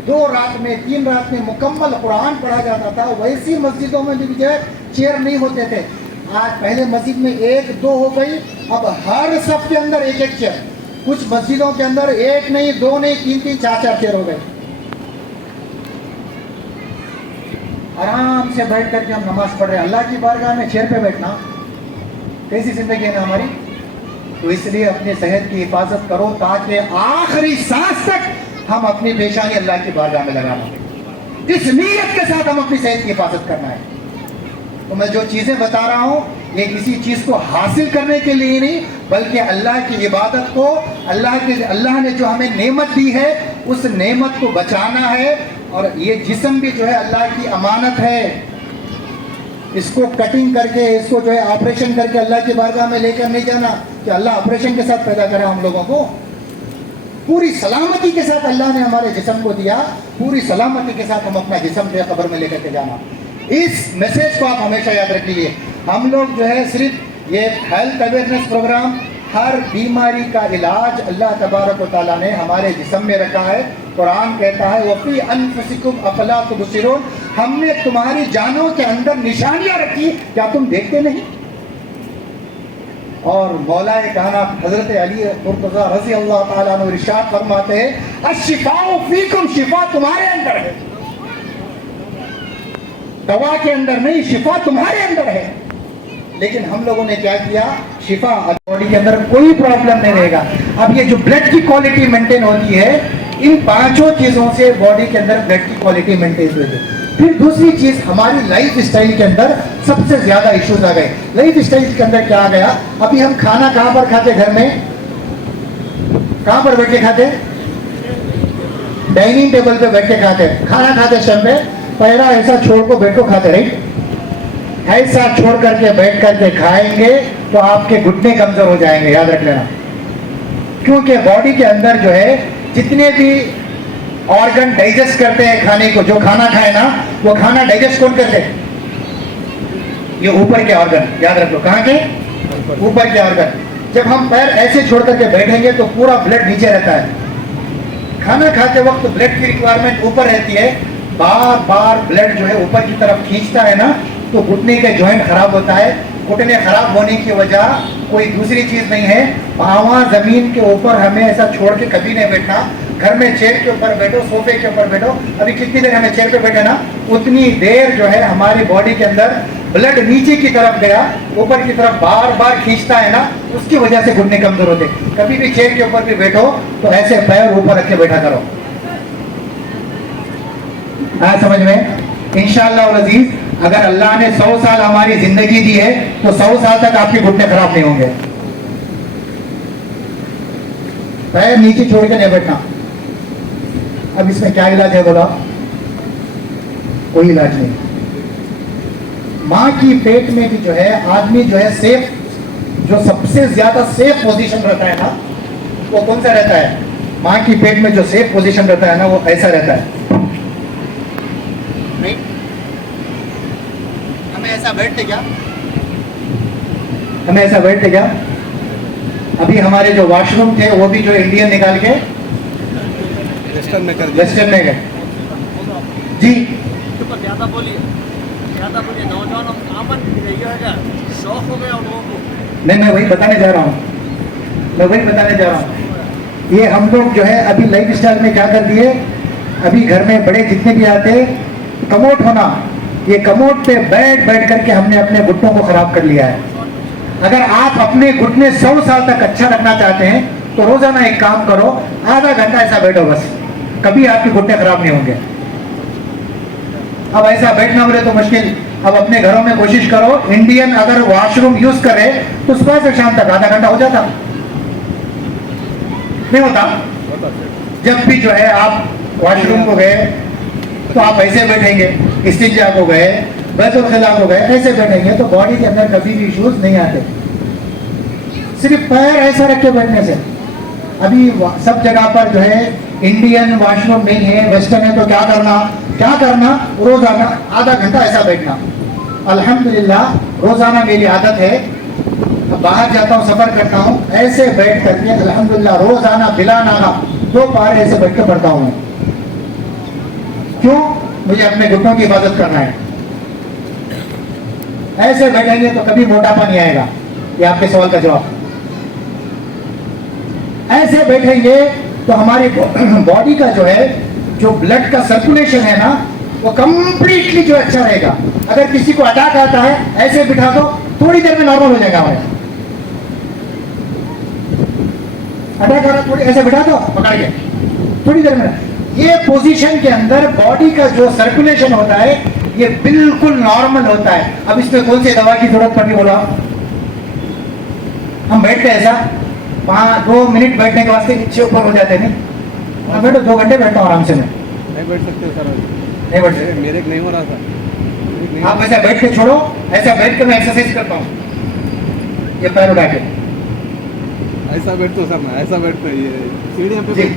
2 रात में 3 रात में मुकम्मल कुरान पढ़ा जाता था। वैसी मस्जिदों में भी जो है चेयर नहीं होते थे। आज पहले मस्जिद में 1-2 हो गई, अब हर सब के अंदर 1-1 चेयर। कुछ मस्जिदों के अंदर 1 नहीं 2 नहीं 3-3 4-4 चेयर हो गए। आराम से बैठ करके हम नमाज पढ़ रहे हैं। अल्लाह की बारगाह में चेयर पे बैठना कैसी जिंदगी है ना हमारी? तो इसलिए अपनी सेहत की हिफाजत करो ताकि आखिरी सांस तक हम अपनी पेशानी अल्लाह की बारगाह में लगाना। इस नीयत के साथ हम अपनी सेहत की हिफाजत करना है। तो मैं जो चीज़ें बता रहा हूँ ये किसी चीज को हासिल करने के लिए नहीं, बल्कि अल्लाह की इबादत को, अल्लाह ने जो हमें नेमत दी है उस नेमत को बचाना है। और ये जिस्म भी जो है अल्लाह की अमानत है, इसको कटिंग करके, इसको जो है ऑपरेशन करके अल्लाह की बारगाह में लेकर नहीं जाना कि अल्लाह ऑपरेशन के साथ पैदा करे हम लोगों को। पूरी सलामती के साथ अल्लाह ने हमारे जिस्म को दिया, पूरी सलामती के साथ हम अपना जिस्म जो है कब्र में लेकर के जाना। इस मैसेज को आप हमेशा याद रखिए। हम लोग जो है सिर्फ ये हेल्थ अवेयरनेस प्रोग्राम, हर बीमारी का इलाज अल्लाह तबारक व तआला ने हमारे जिस्म में रखा है। कुरान कहता है वफ़ी अनफुसिकुम अफला तुबसिरून, हमने तुम्हारी जानों के अंदर निशानियां रखी, क्या तुम देखते नहीं। और मौलाए कायनात हजरत अली मुर्तज़ा रज़ी अल्लाह ताला अन्हु इरशाद फरमाते हैं अश्शिफाउ फीकुम, शिफा तुम्हारे अंदर है, दवा के अंदर नहीं, शिफा तुम्हारे अंदर है। लेकिन हम लोगों ने क्या किया, शिफा बॉडी के अंदर कोई प्रॉब्लम नहीं रहेगा। अब ये जो ब्लड की क्वालिटी मेंटेन होती है, इन पांचों चीजों से बॉडी के अंदर ब्लड की क्वालिटी मेंटेन होती है। फिर दूसरी चीज, हमारी लाइफ स्टाइल के अंदर सबसे ज्यादा इश्यूज आ गए। लाइफ स्टाइल के अंदर क्या आ गया, अभी हम खाना कहां पर खाते, घर में कहां पर बैठ के खाते, डाइनिंग टेबल पे बैठ के खाते। खाना खाते समय पैरा ऐसा छोड़ को बैठो खाते, राइट। ऐसा छोड़ करके बैठ करके खाएंगे तो आपके घुटने कमजोर हो जाएंगे, याद रख लेना। क्योंकि बॉडी के अंदर जो है जितने भी ऑर्गन डाइजेस्ट करते हैं खाने को, जो खाना खाए ना वो खाना डाइजेस्ट कौन करते हैं, ये ऊपर के ऑर्गन, याद रख लो। कहाँ के, ऊपर के ऑर्गन। जब हम पैर ऐसे छोड़ करके बैठेंगे तो पूरा ब्लड नीचे रहता है। खाना खाते वक्त ब्लड की रिक्वायरमेंट ऊपर रहती है, बार बार ब्लड जो है ऊपर की तरफ खींचता है ना, तो घुटने के जॉइंट खराब होता है। घुटने खराब होने की वजह कोई दूसरी चीज नहीं है, पाँव जमीन के ऊपर हमें ऐसा छोड़ के कभी नहीं बैठना। घर में चेयर के ऊपर बैठो, सोफे के ऊपर बैठो, अभी कितनी देर हमें चेयर पे बैठे ना, उतनी देर जो है हमारी बॉडी के अंदर ब्लड नीचे की तरफ गया, ऊपर की तरफ बार बार खींचता है ना, उसकी वजह से घुटने कमजोर होते। कभी भी चेयर के ऊपर भी बैठो तो ऐसे पैर ऊपर रख के बैठा करो। समझ में? इंशाअल्लाह वल अजीज, अगर अल्लाह ने 100 साल हमारी जिंदगी दी है तो 100 साल तक आपके घुटने खराब नहीं होंगे। पैर नीचे छोड़ के नहीं बैठना। अब इसमें क्या इलाज है बोला? कोई इलाज नहीं। माँ की पेट में भी जो है आदमी जो है सेफ, जो सबसे ज्यादा सेफ पोजीशन रहता है ना, वो कौन सा रहता है? माँ की पेट में जो सेफ पोजीशन रहता है ना, वो ऐसा रहता है। हमें ऐसा बैठते क्या? हमें ऐसा बैठते क्या? अभी हमारे जो वॉशरूम थे वो भी जो इंडियन निकाल के वेस्टर्न में गए। जी ज्यादा बोलिए नौजवान शौक हो गया लोगों को। नहीं, मैं वही बताने जा रहा हूँ, ये हम लोग जो है अभी लाइफ स्टाइल में क्या कर दिए, अभी घर में बड़े जितने भी आते, कमोट होना, ये कमोट पे बैठ करके हमने अपने घुटनों को खराब कर लिया है। अगर आप अपने घुटने 100 साल तक अच्छा रखना चाहते हैं तो रोजाना एक काम करो, आधा घंटा ऐसा बैठो बस, कभी आपके घुटने खराब नहीं होंगे। अब ऐसा बैठना बोले तो मुश्किल। अब अपने घरों में कोशिश करो, इंडियन अगर वॉशरूम यूज करे तो सुबह से शाम तक आधा घंटा हो जाता, नहीं होता? जब भी जो है आप वॉशरूम को गए तो आप ऐसे बैठेंगे, इस्तिंजा को गए, बैतुल खिला को गए, ऐसे बैठेंगे तो बॉडी के अंदर कभी भी इश्यूज नहीं आते, सिर्फ पैर ऐसा रख के बैठने से। अभी सब जगह पर जो है इंडियन वॉशरूम नहीं है, वेस्टर्न है, तो क्या करना, रोजाना आधा घंटा ऐसा बैठना। अल्हम्दुलिल्लाह रोजाना मेरी आदत है, बाहर जाता हूँ, सफर करता हूँ, ऐसे बैठ करके अल्हम्दुलिल्लाह रोजाना बिला नागा 2 पार ऐसे बैठ के पढ़ता हूँ। क्यों? मुझे अपने घुटनों की हिफाजत करना है। ऐसे बैठेंगे तो कभी मोटापा नहीं आएगा, ये आपके सवाल का जवाब। ऐसे बैठेंगे तो हमारी बॉडी का जो है, जो ब्लड का सर्कुलेशन है ना, वो कंप्लीटली जो अच्छा रहेगा। अगर किसी को अटैक आता है, ऐसे बिठा दो, थोड़ी देर में नॉर्मल हो जाएगा हमारे। अटैक आ रहा, थोड़ी ऐसे बिठा दो, पकड़ के थोड़ी देर में। ये पोजीशन के अंदर बॉडी का जो सर्कुलेशन होता है ये बिल्कुल नॉर्मल होता है। अब इसमें कौन सी दवा की जरूरत पड़ी बोलो आप? हम बैठते हैं ऐसा 2 मिनट बैठने के वास्ते नीचे ऊपर हो जाते नहीं? हाँ बैठो, 2 घंटे बैठता हूँ आराम से मैं। नहीं बैठ सकते सर, नहीं बैठ सकते? मेरे नहीं हो रहा था। आप ऐसा बैठ के छोड़ो, ऐसा बैठ के मैं एक्सरसाइज करता हूँ, ये पैर उठा के ऐसा बैठता हूँ सर, मैं ऐसा बैठता हूँ, ये सीढ़ियों पे जी।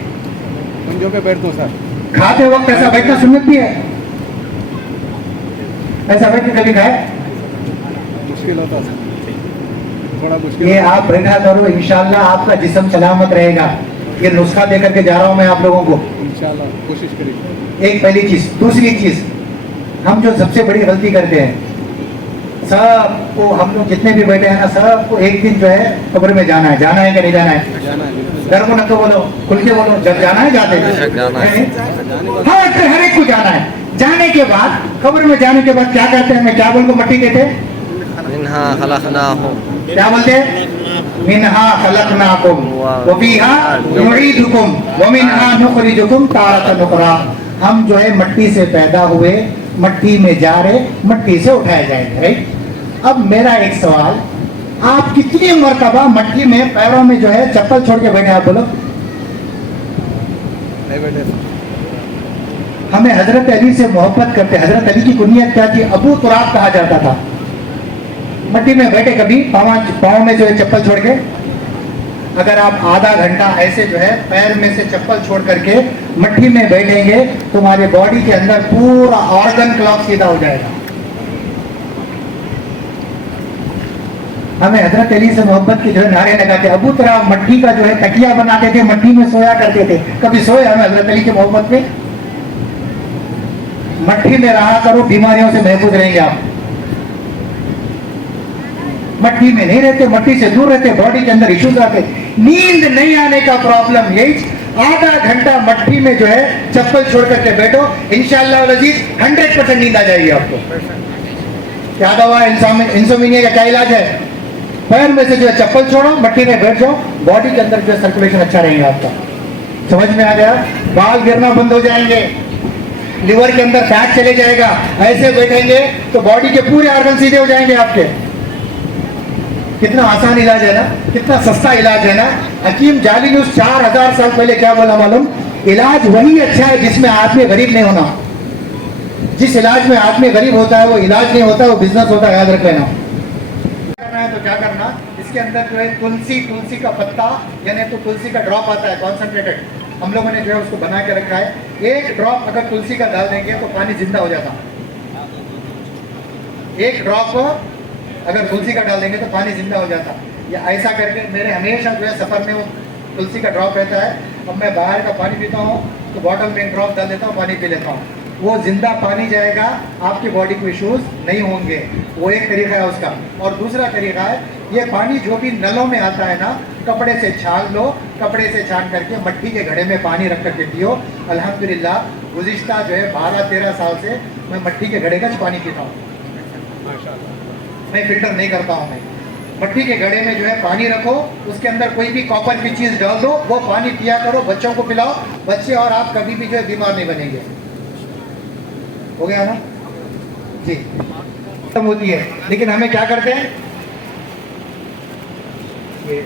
समझो पे बैठता हूँ सर। खाते वक्त ऐसा बैठना सुन्नत भी है? ऐसा बैठ के कभी खाए? मुश्किल होता सर, थोड़ा मुश्किल ये होता। आप बैठा करो, इंशाल्लाह आपका जिस्म सलामत रहेगा। ये नुस्खा देकर के जा रहा हूँ मैं आप लोगों को। इंशाल्लाह कोशिश करेंगे। एक पहली चीज। दूसरी चीज, हम जो सबसे बड़ी गलती करते हैं, सबको, हम लोग जितने भी बैठे हैं ना, सबको एक दिन जो है कब्र में जाना है। जाना है कि नहीं जाना है? जाना है बिल्कुल। डर को न तो बोलो, खुल के बोलो, जब जाना है जाते हैं। हाँ, हर एक को जाना है। जाने के बाद, कब्र में जाने के बाद क्या करते हैं? मैं क्या बोल को मट्टी कहते हैं? मिन्हा खलकनाहुम, क्या बोलते हैं? मिन्हा खलकनाकुम व फीहा नुईदुकुम व मिन्हा नुखरिजुकुम तारतन उखरा। हम जो है मट्टी से पैदा हुए, मट्टी में जा रहे, मट्टी से उठाए जाएंगे, राइट? अब मेरा एक सवाल, आप कितनी मर्तबा मट्टी में पैरों में जो है चप्पल छोड़ के बैठे? आप बोलो। नहीं बैठे सर। हमें हजरत अली से मोहब्बत करते। हजरत अली की कुनियत क्या थी? अबू तुराब कहा जाता था। मट्टी में बैठे कभी पाँव में जो है चप्पल छोड़ के? अगर आप आधा घंटा ऐसे जो है पैर में से चप्पल छोड़ करके मट्टी में बैठेंगे, तुम्हारे बॉडी के अंदर पूरा ऑर्गन क्लॉक सीधा हो जाएगा। हमें हजरत अली से मोहब्बत के जो है नारे लगाते। अबू तुराब मट्टी का जो है तकिया बनाते थे, मट्टी में सोया करते थे। कभी सोए हमें हजरत अली की मोहब्बत में? मट्टी में रहा करो, बीमारियों से महफूज रहेंगे आप। मट्टी में नहीं रहते, मट्टी से दूर रहते, बॉडी के अंदर इश्यूज आते। नींद नहीं आने का प्रॉब्लम यही, आधा घंटा मट्टी में जो है चप्पल छोड़ करके बैठो, इंशाअल्लाह अजीज 100% नींद आ जाएगी आपको। क्या दवा है इंसोमिनिया का? क्या इलाज है? पैर में से जो है चप्पल छोड़ो, मट्टी में बैठ जाओ, बॉडी के अंदर जो है सर्कुलेशन अच्छा रहेगा आपका। समझ में आ गया? बाल गिरना बंद हो जाएंगे, लिवर के अंदर फैट चले जाएगा। ऐसे बैठेंगे तो बॉडी के पूरे ऑर्गन सीधे हो जाएंगे आपके। कितना आसान इलाज है ना, कितना सस्ता इलाज है ना। हकीम जालिलूस 4000 साल पहले क्या बोला मालूम? इलाज वही अच्छा है जिसमें आदमी गरीब नहीं होना। जिस इलाज में आदमी गरीब होता है वो इलाज नहीं होता, वो बिजनेस होता है, याद रख लेना। करना है तो क्या करना, इसके अंदर जो है तुलसी का पत्ता, यानी तो तुलसी का ड्रॉप आता है कॉन्सेंट्रेटेड, हम लोगों ने जो है उसको बना के रखा है। एक ड्रॉप अगर तुलसी का डाल देंगे तो पानी जिंदा हो जाता। एक ड्रॉप अगर तुलसी का डाल देंगे तो पानी जिंदा हो जाता। या ऐसा करके मेरे हमेशा जो है सफ़र में वो तुलसी का ड्रॉप रहता है। अब मैं बाहर का पानी पीता हूँ तो बॉटल में एक ड्रॉप डाल देता हूँ, पानी पी लेता हूँ। वो जिंदा पानी जाएगा, आपकी बॉडी को इश्यूज नहीं होंगे। वो एक तरीका है उसका। और दूसरा तरीका है, ये पानी जो भी नलों में आता है ना, कपड़े से छान लो, कपड़े से छान करके मट्टी के घड़े में पानी रख करके पियो। अल्हम्दुलिल्लाह गुज़िश्ता जो है 12-13 साल से मैं मट्टी के घड़े का पानी पीता हूँ। मैं फिल्टर नहीं करता हूँ। मैं मट्टी के घड़े में जो है पानी रखो, उसके अंदर कोई भी कॉपर की चीज़ डाल दो, वो पानी पिया करो, बच्चों को पिलाओ। बच्चे और आप कभी भी जो है बीमार नहीं बनेंगे। हो गया ना जी? खत्म होती है, लेकिन हमें क्या करते हैं, ये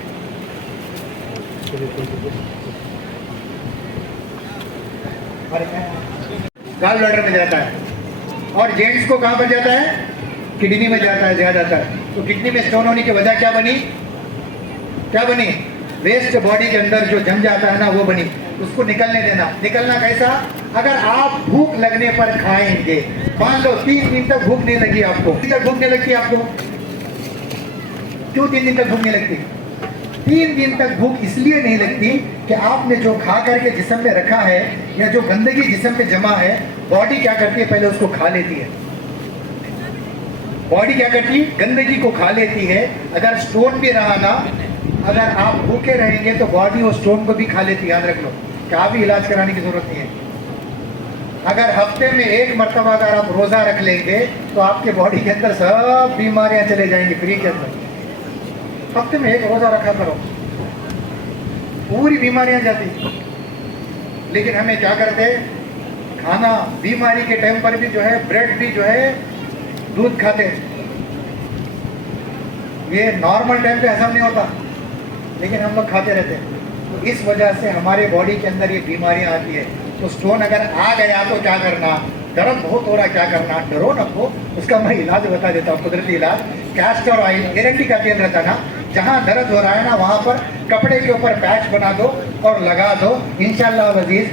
गाल ब्लैडर में जाता है। और जेंट्स को कहाँ पर जाता है? किडनी में जाता है ज्यादातर। तो किडनी में स्टोन होने की वजह क्या बनी? क्या बनी? वेस्ट बॉडी के अंदर जो जम जाता है ना, वो बनी। उसको निकलने देना। निकलना कैसा? अगर आप भूख लगने पर खाएंगे, मान लो 3 दिन तक भूख नहीं लगी आपको, भूख नहीं लगती आपको? क्यों 3 दिन तक भूख नहीं लगती? 3 दिन तक भूख इसलिए नहीं लगती कि आपने जो खा करके जिस्म में रखा है या जो गंदगी जिस्म पे जमा है, बॉडी क्या करती है? पहले उसको खा लेती है। बॉडी क्या करती है? गंदगी को खा लेती है। अगर स्टोन भी रहा ना, अगर आप भूखे रहेंगे तो बॉडी वो स्टोन को भी खा लेती है। याद रख लो, क्या भी इलाज कराने की जरूरत नहीं है। अगर हफ्ते में 1 मरतबा अगर आप रोजा रख लेंगे तो आपके बॉडी के अंदर सब बीमारियां चले जाएंगी फ्री के अंदर। हफ्ते में 1 रोजा रखा करो, पूरी बीमारियां जाती। लेकिन हमें क्या करते? खाना बीमारी के टाइम पर भी जो है ब्रेड भी जो है दूध खाते हैं। ये नॉर्मल टाइम पे हजम नहीं होता, लेकिन हम लोग खाते रहते हैं। तो इस वजह से हमारे बॉडी के अंदर ये बीमारियां आती है। तो स्टोन अगर आ गया तो क्या करना, दर्द बहुत हो रहा क्या करना, डरो न को, उसका मैं इलाज बता देता हूँ, कुदरती इलाज। कैस्टर ऑयल गारंटी का तेल रहता ना, जहाँ दर्द हो रहा है ना वहाँ पर कपड़े के ऊपर पैच बना दो और लगा दो। इंशाल्लाह अजीज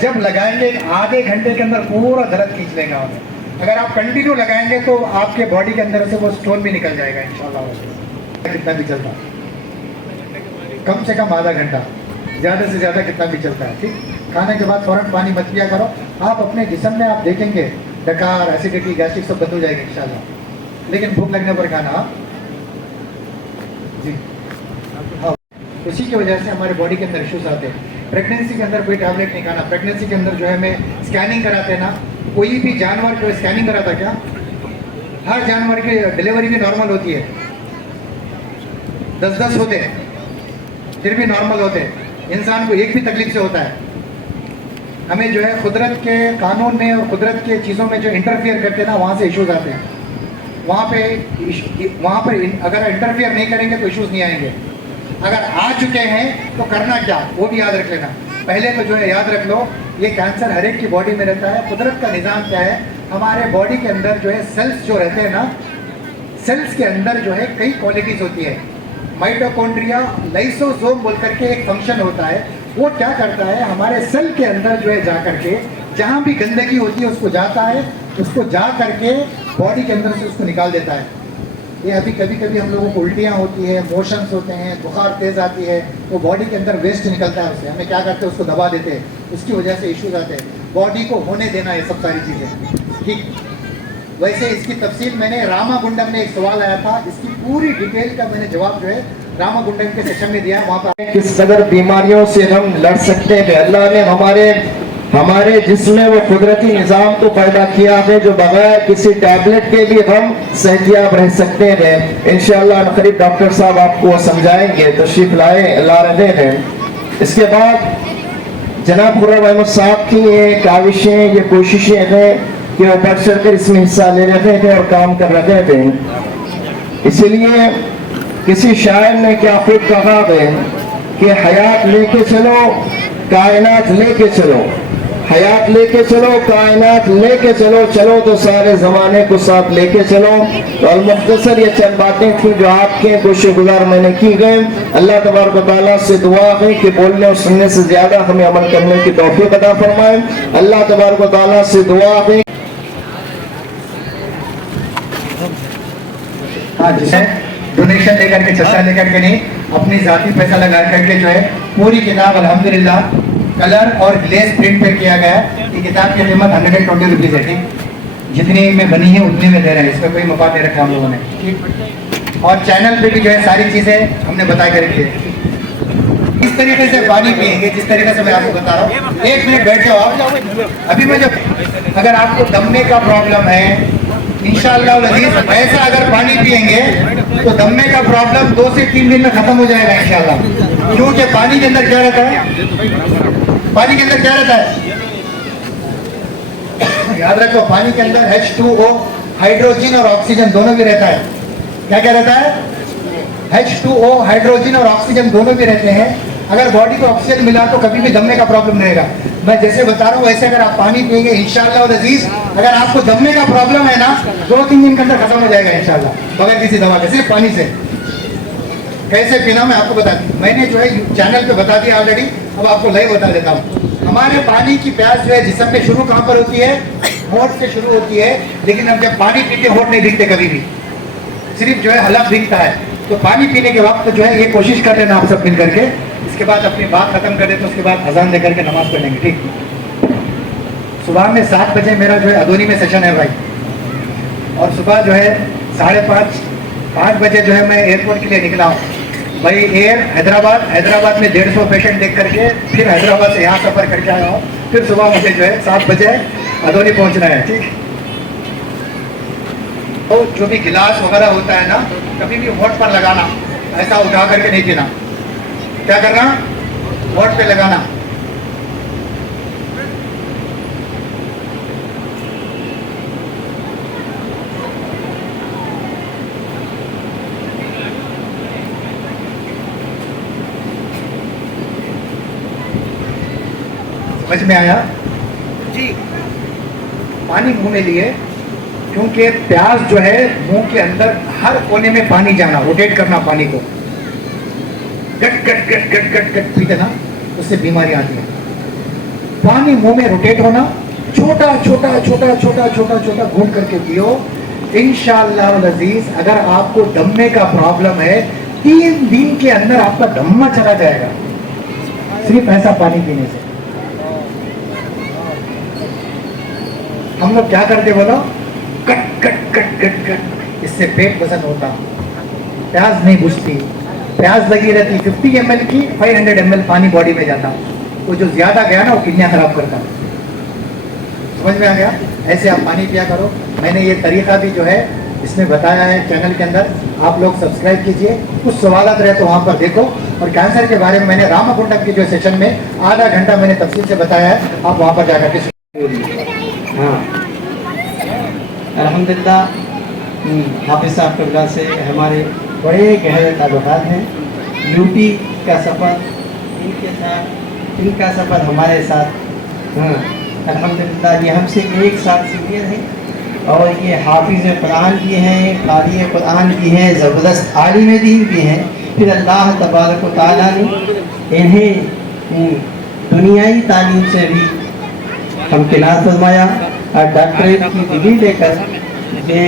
जब लगाएंगे आधे घंटे के अंदर पूरा दर्द खींच लेगा हमें। अगर आप कंटिन्यू लगाएंगे तो आपके बॉडी के अंदर से वो स्टोन भी निकल जाएगा इंशाल्लाह। कितना भी चलता, कम से कम आधा घंटा, ज़्यादा से ज़्यादा कितना भी चलता है। ठीक, खाने के बाद फ़ौरन पानी मत पिया करो। आप अपने जिस्म में आप देखेंगे डकार, एसिडिटी, गैस्ट्रिक सब बंद हो जाएगा इंशाल्लाह। लेकिन भूख लगने पर खाना जी हाँ, उसी की वजह से हमारे बॉडी के अंदर इश्यूज आते हैं। प्रेगनेंसी के अंदर कोई टैबलेट नहीं खाना। प्रेगनेंसी के अंदर जो है हमें स्कैनिंग कराते हैं ना, कोई भी जानवर जो स्कैनिंग कराता क्या, हर जानवर की डिलीवरी भी नॉर्मल होती है, 10-10 होते हैं फिर भी नॉर्मल होते हैं। इंसान को एक भी तकलीफ से होता है। हमें जो है कुदरत के कानून में और कुदरत के चीज़ों में जो इंटरफियर करते हैं ना, वहाँ से इश्यूज आते हैं। वहाँ पे अगर इंटरफियर नहीं करेंगे तो इश्यूज नहीं आएंगे। अगर आ चुके हैं तो करना क्या, वो भी याद रख लेना। पहले तो जो है याद रख लो, ये कैंसर हर एक की बॉडी में रहता है। कुदरत का निज़ाम क्या है, हमारे बॉडी के अंदर जो है सेल्स जो रहते हैं ना, सेल्स के अंदर जो है कई क्वालिटीज़ होती है। माइटोकॉन्ड्रिया, लाइसोसोम बोल करके एक फंक्शन होता है। वो क्या करता है, हमारे सेल के अंदर जो है जा करके जहाँ भी गंदगी होती है उसको जाता है, उसको जा करके बॉडी के अंदर से उसको निकाल देता है। ये अभी कभी कभी हम लोगों को उल्टियाँ होती है, मोशंस होते हैं, बुखार तेज़ आती है, वो बॉडी के अंदर वेस्ट निकलता है उससे। हमें क्या करते हैं, उसको दबा देते हैं, उसकी वजह से इश्यूज आते हैं। बॉडी को होने देना ये सब सारी चीज़ें। ठीक, वैसे इसकी तफसील मैंने रामागुंडम में एक सवाल आया था, इसकी पूरी डिटेल का मैंने जवाब जो है रामागुंडम के सेशन में दिया है। वहाँ पर किस कदर बीमारियों से हम लड़ सकते हैं। अल्लाह ने हमारे जिस्म वो कुदरती निज़ाम तो पैदा किया है जो बगैर किसी टैबलेट के भी हम सेहतियाब रह सकते हैं। इंशाअल्लाह करीब डॉक्टर साहब आपको समझाएंगे, तशरीफ ला रहे हैं। इसके बाद जनाब खुर्रम अहमद साहब की ये काविशें, ये कोशिशें हैं कि वो बढ़ चढ़ कर इसमें हिस्सा ले रहे थे और काम कर रहे थे। इसलिए किसी शायर ने क्या खूब कहा है कि हयात लेके चलो, कायनात लेके चलो, हयात लेके चलो, कायनात लेके चलो, चलो तो सारे ज़माने को साथ लेके चलो। तो अल-मुख्तसर ये चंद बातें थी जो आपके कोशिश गुजार मैंने की गए। अल्लाह तबारक व तआला से दुआ है कि बोलने और सुनने से ज़्यादा हमें अमल करने की तौफीक अता फरमाए। अल्लाह तबारक व तआला से दुआ है। हाँ, जिसे डोनेशन लेकर के, चस्ता लेकर के नहीं, अपनी जाती पैसा लगा करके जो है पूरी किताब अल्हम्दुलिल्लाह कलर और ग्लेस प्रिंट पे किया गया है। ये किताब की कीमत 120 रुपीज़ है। ठीक, जितनी में बनी है उतने में दे रहे हैं, इसमें कोई मुफा दे रखा हम लोगों ने। ठीक, और चैनल पे भी जो है सारी चीज़ें हमने बता कर रखी है। इस तरीके से पानी पिएंगे जिस तरीके से मैं आपको बता रहा हूँ। 1 मिनट बैठ जाओ आप। अभी मैं जब अगर आपको दमने का प्रॉब्लम है, इंशाअल्लाह अज़ीज़ ऐसा अगर पानी पिएंगे तो दमने का प्रॉब्लम 2 से 3 दिन में खत्म हो जाएगा इंशाअल्लाह। क्योंकि पानी के अंदर क्या रहता है, पानी के अंदर क्या रहता है, याद रखो, पानी के अंदर H2O, हाइड्रोजन और ऑक्सीजन दोनों भी रहता है। क्या क्या रहता है, H2O, हाइड्रोजन और ऑक्सीजन दोनों भी रहते हैं। अगर बॉडी को ऑक्सीजन मिला तो कभी भी दमने का प्रॉब्लम रहेगा। मैं जैसे बता रहा हूँ वैसे अगर आप पानी पिएंगे इंशाअल्लाह अज़ीज़, अगर आपको दमने का प्रॉब्लम है ना 2-3 दिन के अंदर खत्म हो जाएगा इंशाअल्लाह, बगैर किसी दवा के, सिर्फ पानी से। कैसे पीना मैं आपको बता दी, मैंने जो है चैनल पे बता दिया ऑलरेडी, अब आपको लाइव बता देता हूँ। हमारे पानी की प्यास जो है जिस्म में शुरू कहाँ पर होती है, होंठ से शुरू होती है। लेकिन अब जब पानी पीते होंठ नहीं दिखते कभी भी, सिर्फ जो है हलक दिखता है। तो पानी पीने के वक्त जो है ये कोशिश कर लेना आप सब मिल करके। इसके बाद अपनी बात खत्म कर दे तो उसके बाद अजान दे करके नमाज पढ़ लेंगे। ठीक, सुबह में 7 बजे मेरा जो है अदोनी में सेशन है भाई, और सुबह जो है 5:30 बजे जो है मैं एयरपोर्ट के लिए निकला हूँ भाई। हैदराबाद में 150 पेशेंट देख करके फिर हैदराबाद से यहाँ सफ़र करके आया हूँ। फिर सुबह मुझे जो है 7 बजे अदोनी पहुँचना है। ठीक, तो जो भी गिलास वगैरह होता है ना, कभी भी होंठ पर लगाना, ऐसा उठा करके नहीं पीना। क्या करना, होंठ पे लगाना। समझ में आया जी? पानी मुंह में लिए, क्योंकि प्यास जो है मुंह के अंदर हर कोने में पानी जाना, रोटेट करना पानी को, गट गट गट गट गट गट पीते ना, उससे बीमारी आती है। पानी मुंह में रोटेट होना, छोटा छोटा छोटा छोटा छोटा छोटा घूम करके पियो। इंशाअल्लाह अजीज, अगर आपको दम्मे का प्रॉब्लम है, 3 दिन के अंदर आपका दम्मा चला जाएगा, सिर्फ ऐसा पानी पीने से। हम लोग क्या करते बोलो, cut cut cut cut cut, इससे पेट वजन होता, प्यास नहीं बुझती, प्यास लगी रहती। 50 ml की 500 ml पानी बॉडी में जाता, वो जो ज्यादा गया ना वो किडनियां खराब करता। समझ में आ गया? ऐसे आप पानी पिया करो। मैंने ये तरीका भी जो है इसमें बताया है चैनल के अंदर, आप लोग सब्सक्राइब कीजिए। कुछ सवाल रहे तो वहाँ पर देखो। और कैंसर के बारे में मैंने रामकुंडम के जो सेशन में आधा घंटा मैंने तफसील से बताया है, आप वहाँ पर जाकर के हाँ, अल्हम्दुलिल्लाह हाफिज़ साहब क़िबला से हमारे बड़े गहरे ताल्लुकात हैं। यूपी का सफ़र इनके साथ, इनका सफ़र हमारे साथ। हाँ, अल्हम्दुलिल्लाह ये हमसे 1 साल सीनियर हैं और ये हाफिज़ कुरान भी हैं, क़ारी कुरान भी हैं, ज़बरदस्त आलिम दीन भी हैं। फिर अल्लाह तबारक व तआला ने इन्हें दुनियाई तालीम से भी हमकिनार फरमाया और डॉक्टरेट की डिग्री लेकर ये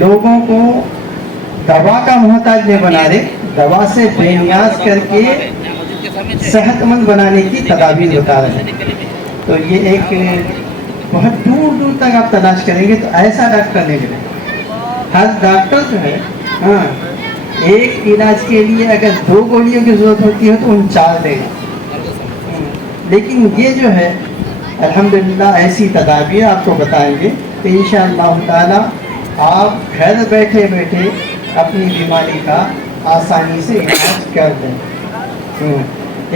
लोगों को दवा का मोहताज न बना दे, दवा से बेनियाज करके सेहतमंद बनाने की तदाबीर बता रहे हैं। तो ये एक बहुत दूर दूर तक आप तलाश करेंगे तो ऐसा डॉक्टर नहीं मिलेगा। हर डॉक्टर जो है, हाँ, एक इलाज के लिए अगर 2 गोलियों की ज़रूरत होती है तो 4 देगा। लेकिन ये जो है अल्हम्दुलिल्लाह ऐसी तदाबीर आपको बताएंगे तो इंशाअल्लाह ताला आप घर बैठे बैठे अपनी बीमारी का आसानी से इलाज कर दें।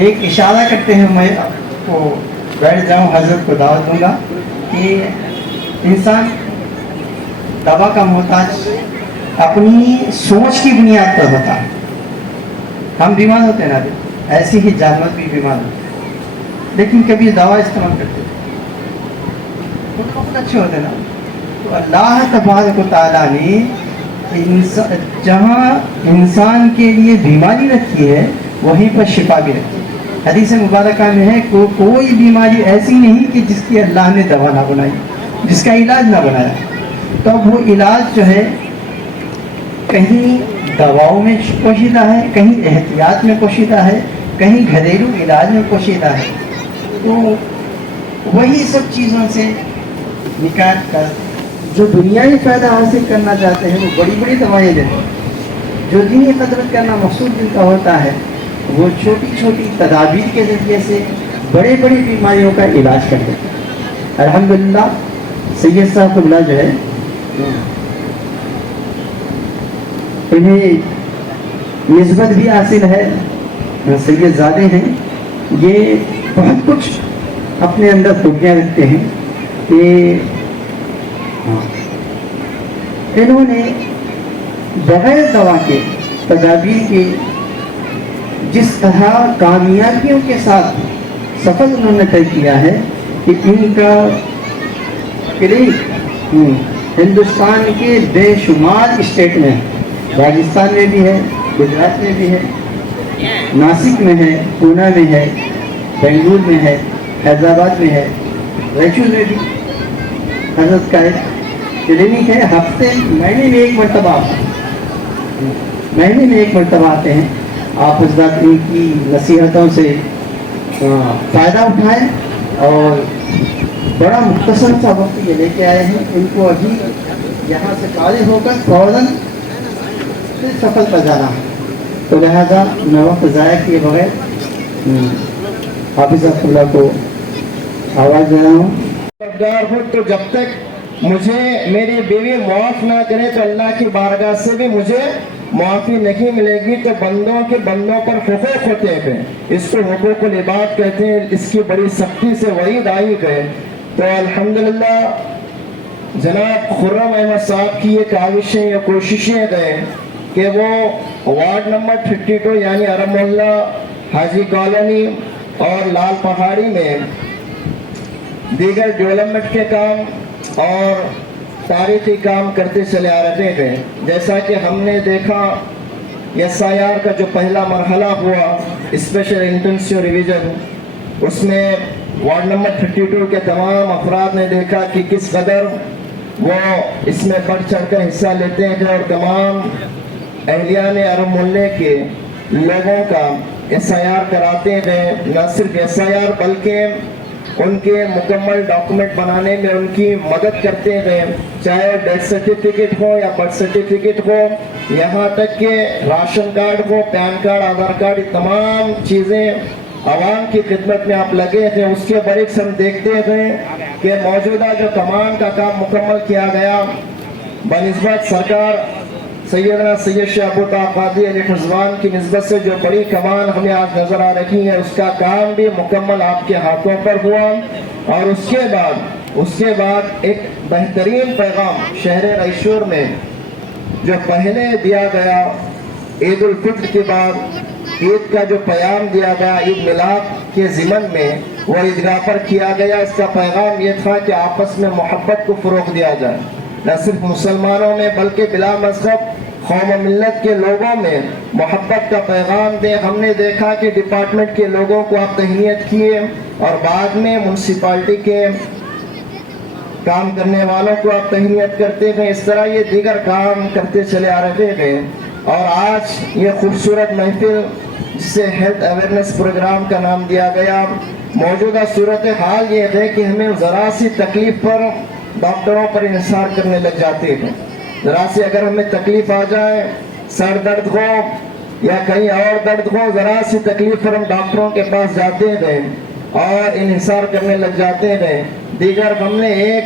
एक इशारा करते हैं, मैं आपको बैठ जाऊँ, हज़रत को दावत दूँगा कि इंसान दवा का मोहताज अपनी सोच की बुनियाद पर होता है। हम बीमार होते हैं ना, ऐसे ही जानवर भी बीमार होते हैं, लेकिन कभी दवा इस्तेमाल करते हैं तो बहुत अच्छे होते हैं ना। तो अल्लाह तबारक व तआला ने जहाँ इंसान के लिए बीमारी रखी है वहीं पर शिफा भी रखी है। हदीस मुबारका में है कोई बीमारी ऐसी नहीं कि जिसकी अल्लाह ने दवा ना बनाई, जिसका इलाज ना बनाया। तो अब वो इलाज जो है कहीं दवाओं में पोशीदा है, कहीं एहतियात में पोशीदा है, कहीं घरेलू इलाज में पोशीदा है। तो वही सब चीज़ों से निकाल कर जो दुनियाई फ़ायदा हासिल करना चाहते हैं वो बड़ी बड़ी दवाएँ देते हैं। जो दीनी खदमत करना मकसूद जिनका होता है वो छोटी छोटी तदाबीर के ज़रिए से बड़े बड़ी बीमारियों का इलाज कर देते हैं। अल्हम्दुलिल्लाह सैयद साहब क़िबला जो है इन्हें निस्बत भी हासिल है, सैयदजादे हैं, ये बहुत कुछ अपने अंदर खूबियाँ रखते हैं कि इन्होंने बगैर दवा के तदाबीर के जिस तरह कामयाबियों के साथ सफ़र उन्होंने तय किया है कि इनका क्लिनिक हिंदुस्तान के बेशुमार स्टेट में है। राजस्थान में भी है, गुजरात में भी है, नासिक में है, पूना में है, बेंगलुरु में है, हैदराबाद में है, रायचूर में भी हजरत का एक क्लिनिक है। हफ्ते महीने में 1 मरतबा आते हैं। आप उस बात इनकी नसीहतों से फ़ायदा उठाएं और बड़ा मुख्तसर सा वक्त ये लेके आए हैं। इनको अभी यहाँ से फारिग होकर फ़ौरन फिर सफ़र पर जाना है, तो लिहाजा मैं वक्त ज़ाया किए बगैर हाफिज़ अब्दुल्ला को आवाज़ दे रहा हूँ। तो जब तक मुझे मेरी बीवी माफ़ ना करे तो अल्लाह की बारगाह से भी मुझे माफ़ी नहीं मिलेगी। तो बंदों पर हुकूक होते हैं, इसको हुकूकुल इबाद कहते हैं। इसकी बड़ी सख्ती से वईद आई है। तो अल्हम्दुलिल्लाह जनाब खुर्रम अहमद साहब की ये काविशें या कोशिशें गए कि वो वार्ड नंबर 52 यानी अरब मोहल्ला, हाजी कॉलोनी और लाल पहाड़ी में दीगर डेवलपमेंट के काम और तारीखी काम करते चले आ रहे थे। जैसा कि हमने देखा SIR का जो पहला मरहला हुआ स्पेशल इंटेंसिव रिवीजन, उसमें वार्ड नंबर 32 के तमाम अफराद ने देखा कि किस कदर वो इसमें बढ़ चढ़ कर हिस्सा लेते हैं और तमाम अहलियान अरब मोहल्ले के लोगों का SIR कराते हैं। न सिर्फ SIR बल्कि उनके मुकम्मल डॉक्यूमेंट बनाने में उनकी मदद करते हैं, चाहे डेथ सर्टिफिकेट हो या बर्थ सर्टिफिकेट हो, यहाँ तक कि राशन कार्ड हो, पैन कार्ड, आधार कार्ड, ये तमाम चीज़ें आवाम की खिदमत में आप लगे थे। उसके बरक्स हम देखते हैं कि मौजूदा जो कमान का काम मुकम्मल किया गया बनिस्बत सरकार सैयदना सैयद शाह अबू कादी अली रिजवान की निस्बत से जो बड़ी कमान हमें आज नजर आ रही है, उसका काम भी मुकम्मल आपके हाथों पर हुआ। और उसके बाद एक बेहतरीन पैगाम शहर रायचूर में जो पहले दिया गया ईद उल फित्र के बाद ईद का जो पैगाम दिया गया ईद मिलाद के ज़िमन में, वो ईदगाह पर किया गया। इसका पैगाम ये था कि आपस में मोहब्बत को फ़रोग़ दिया जाए, न सिर्फ मुसलमानों में बल्कि बिला मज़हब कौम और मिल्लत के लोगों में मोहब्बत का पैगाम दे। हमने देखा कि डिपार्टमेंट के लोगों को आप तहनीत किए और बाद में म्यूनसिपाल्टी के काम करने वालों को आप तहनीत करते गए। इस तरह ये दीगर काम करते चले आ रहे थे। और आज ये खूबसूरत महफिल जिसे हेल्थ अवेयरनेस प्रोग्राम का नाम दिया गया, मौजूदा सूरत हाल ये है कि हमें ज़रा सी तकलीफ पर डॉक्टरों पर इंसार करने लग जाते हैं। ज़रा सी अगर हमें तकलीफ आ जाए, सर दर्द हो या कहीं और दर्द हो, ज़रा सी तकलीफ पर हम डॉक्टरों के पास जाते हैं और इंसार करने लग जाते हैं। दीगर हमने एक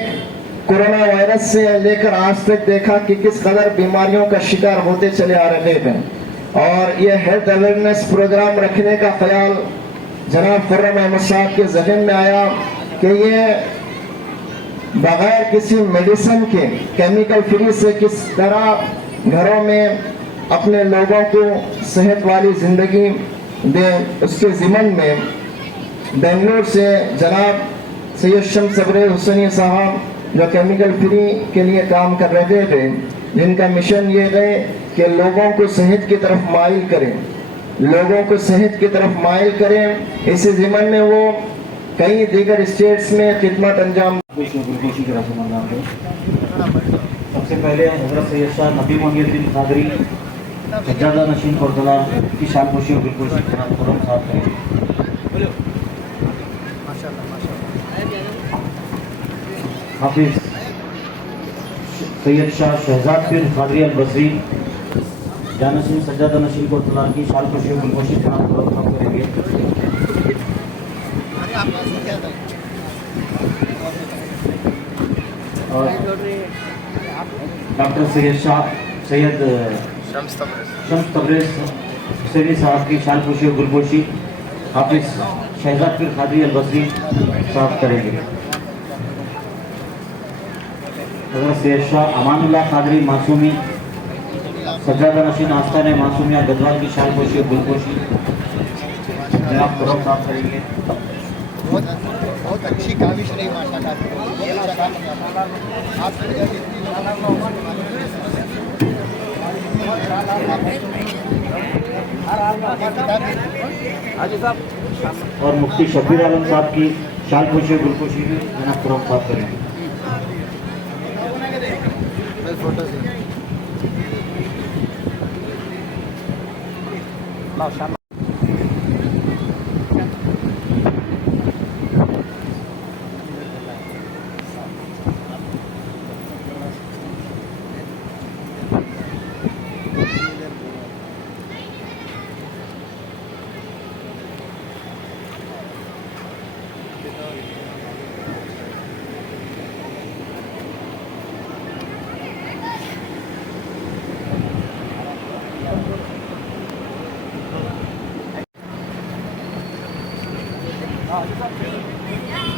कोरोना वायरस से लेकर आज तक देखा कि किस कदर बीमारियों का शिकार होते चले आ रहे हैं। और ये हेल्थ अवेयरनेस प्रोग्राम रखने का ख्याल जनाब खुर्रम अहमद साहब के जहन में आया कि ये बगैर किसी मेडिसिन के केमिकल फ्री से किस तरह घरों में अपने लोगों को सेहत वाली ज़िंदगी दें। उसके ज़िमन में बेंगलोर से जनाब सैयद शम्स अब्रे हुसैनी साहब जो केमिकल फ्री के लिए काम कर रहे थे, जिनका मिशन ये है कि लोगों को सेहत की तरफ माइल करें, लोगों को सेहत की तरफ माइल करें। इसी ज़िमन में वो कई दीगर स्टेट्स में खिदमत अंजाम। सबसे पहले हज़रत सैयद शाह नबी मोहिउद्दीन कादरी सज्जादा नशीन कोरदला की शालपोशी और गुलपोशी जनाब खुर्रम साहब करेंगे। हाफिज सैयद शाह शहजाद बिन कादरी अल बसरी जानशीन सज्जादा नशीन कोरदला की शालपोशी और गुलपोशी जनाब खुर्रम साहब करेंगे। और डॉक्टर सैयद शम्स तबरेज़ हुसैनी साहब की शालपोशी और गुलपोशी हाफिज शहजाद बिन कादरी अल बसरी साहब करेंगे। हज़रत सैयद शाह अमानुल्लाह कादरी मासूमी सज्जादा नशीन आस्ताने मासूमिया गदवाल की शालपोशी और गुलपोशी जनाब खुर्रम साहब करेंगे। बहुत अच्छी काविश रही माशाल्लाह। और मुफ्ती शबीर आलम साहब की शालपोशी और गुलपोशी में जनाब खुर्रम साहब करेंगे।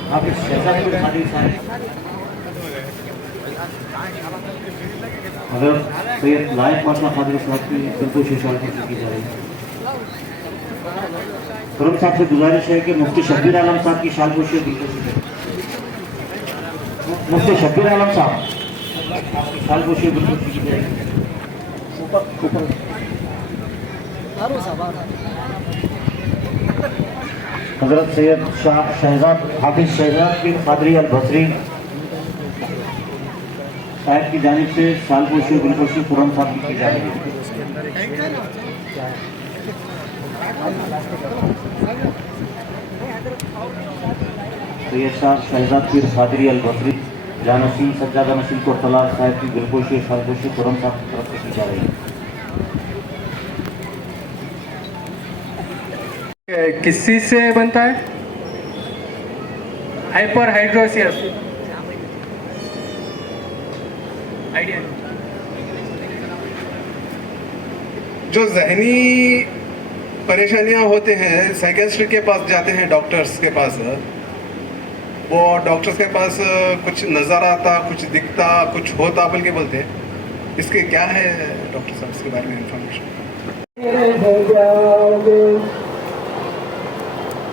आप इस शहजाद बिन कादरी साहब अगर सैयद लायक पाशा कादरी साहब की गुलपोशी शालपोशी की जा रही है। खुरम साहब से गुजारिश है कि मुफ्ती शब्बीर आलम साहब की शालपोशी बिल्कुल करें। मुफ्ती शब्बीर आलम साहब आपकी शालपोशी बिल्कुल की जाएगी। हजरत सैयद शाह शहजाद हाफिज शहजाद बिन कादरी अल बसरी साहब की जानिब से शालपोशी बिल्कुल खुरम साहब की जाएगी। सैयद शाह शहजाद पीर कादरी अल बसरी जानशीन सज्जादा नशीन को तलाक साहब की बिल्कुल शालपोशी खुरम साहब की तरफ से की जा रही है। किस चीज से बनता है? हाइपर हाइड्रोसियस आइडिया जो जहनी परेशानियां होते हैं साइकेट्रिस्ट के पास जाते हैं, डॉक्टर्स के पास, वो डॉक्टर्स के पास कुछ नज़र आता, कुछ दिखता, कुछ होता बोल के बोलते हैं। इसके क्या है डॉक्टर साहब, इसके बारे में इंफॉर्मेशन?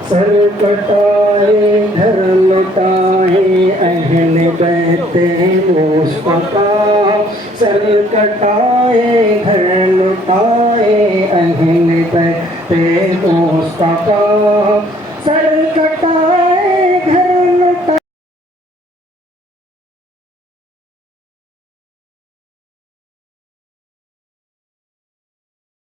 सर कटाए घर लुटाए अहल बैते मुस्तफा, सर कटाए घर लुटाए अहल बैते मुस्तफा,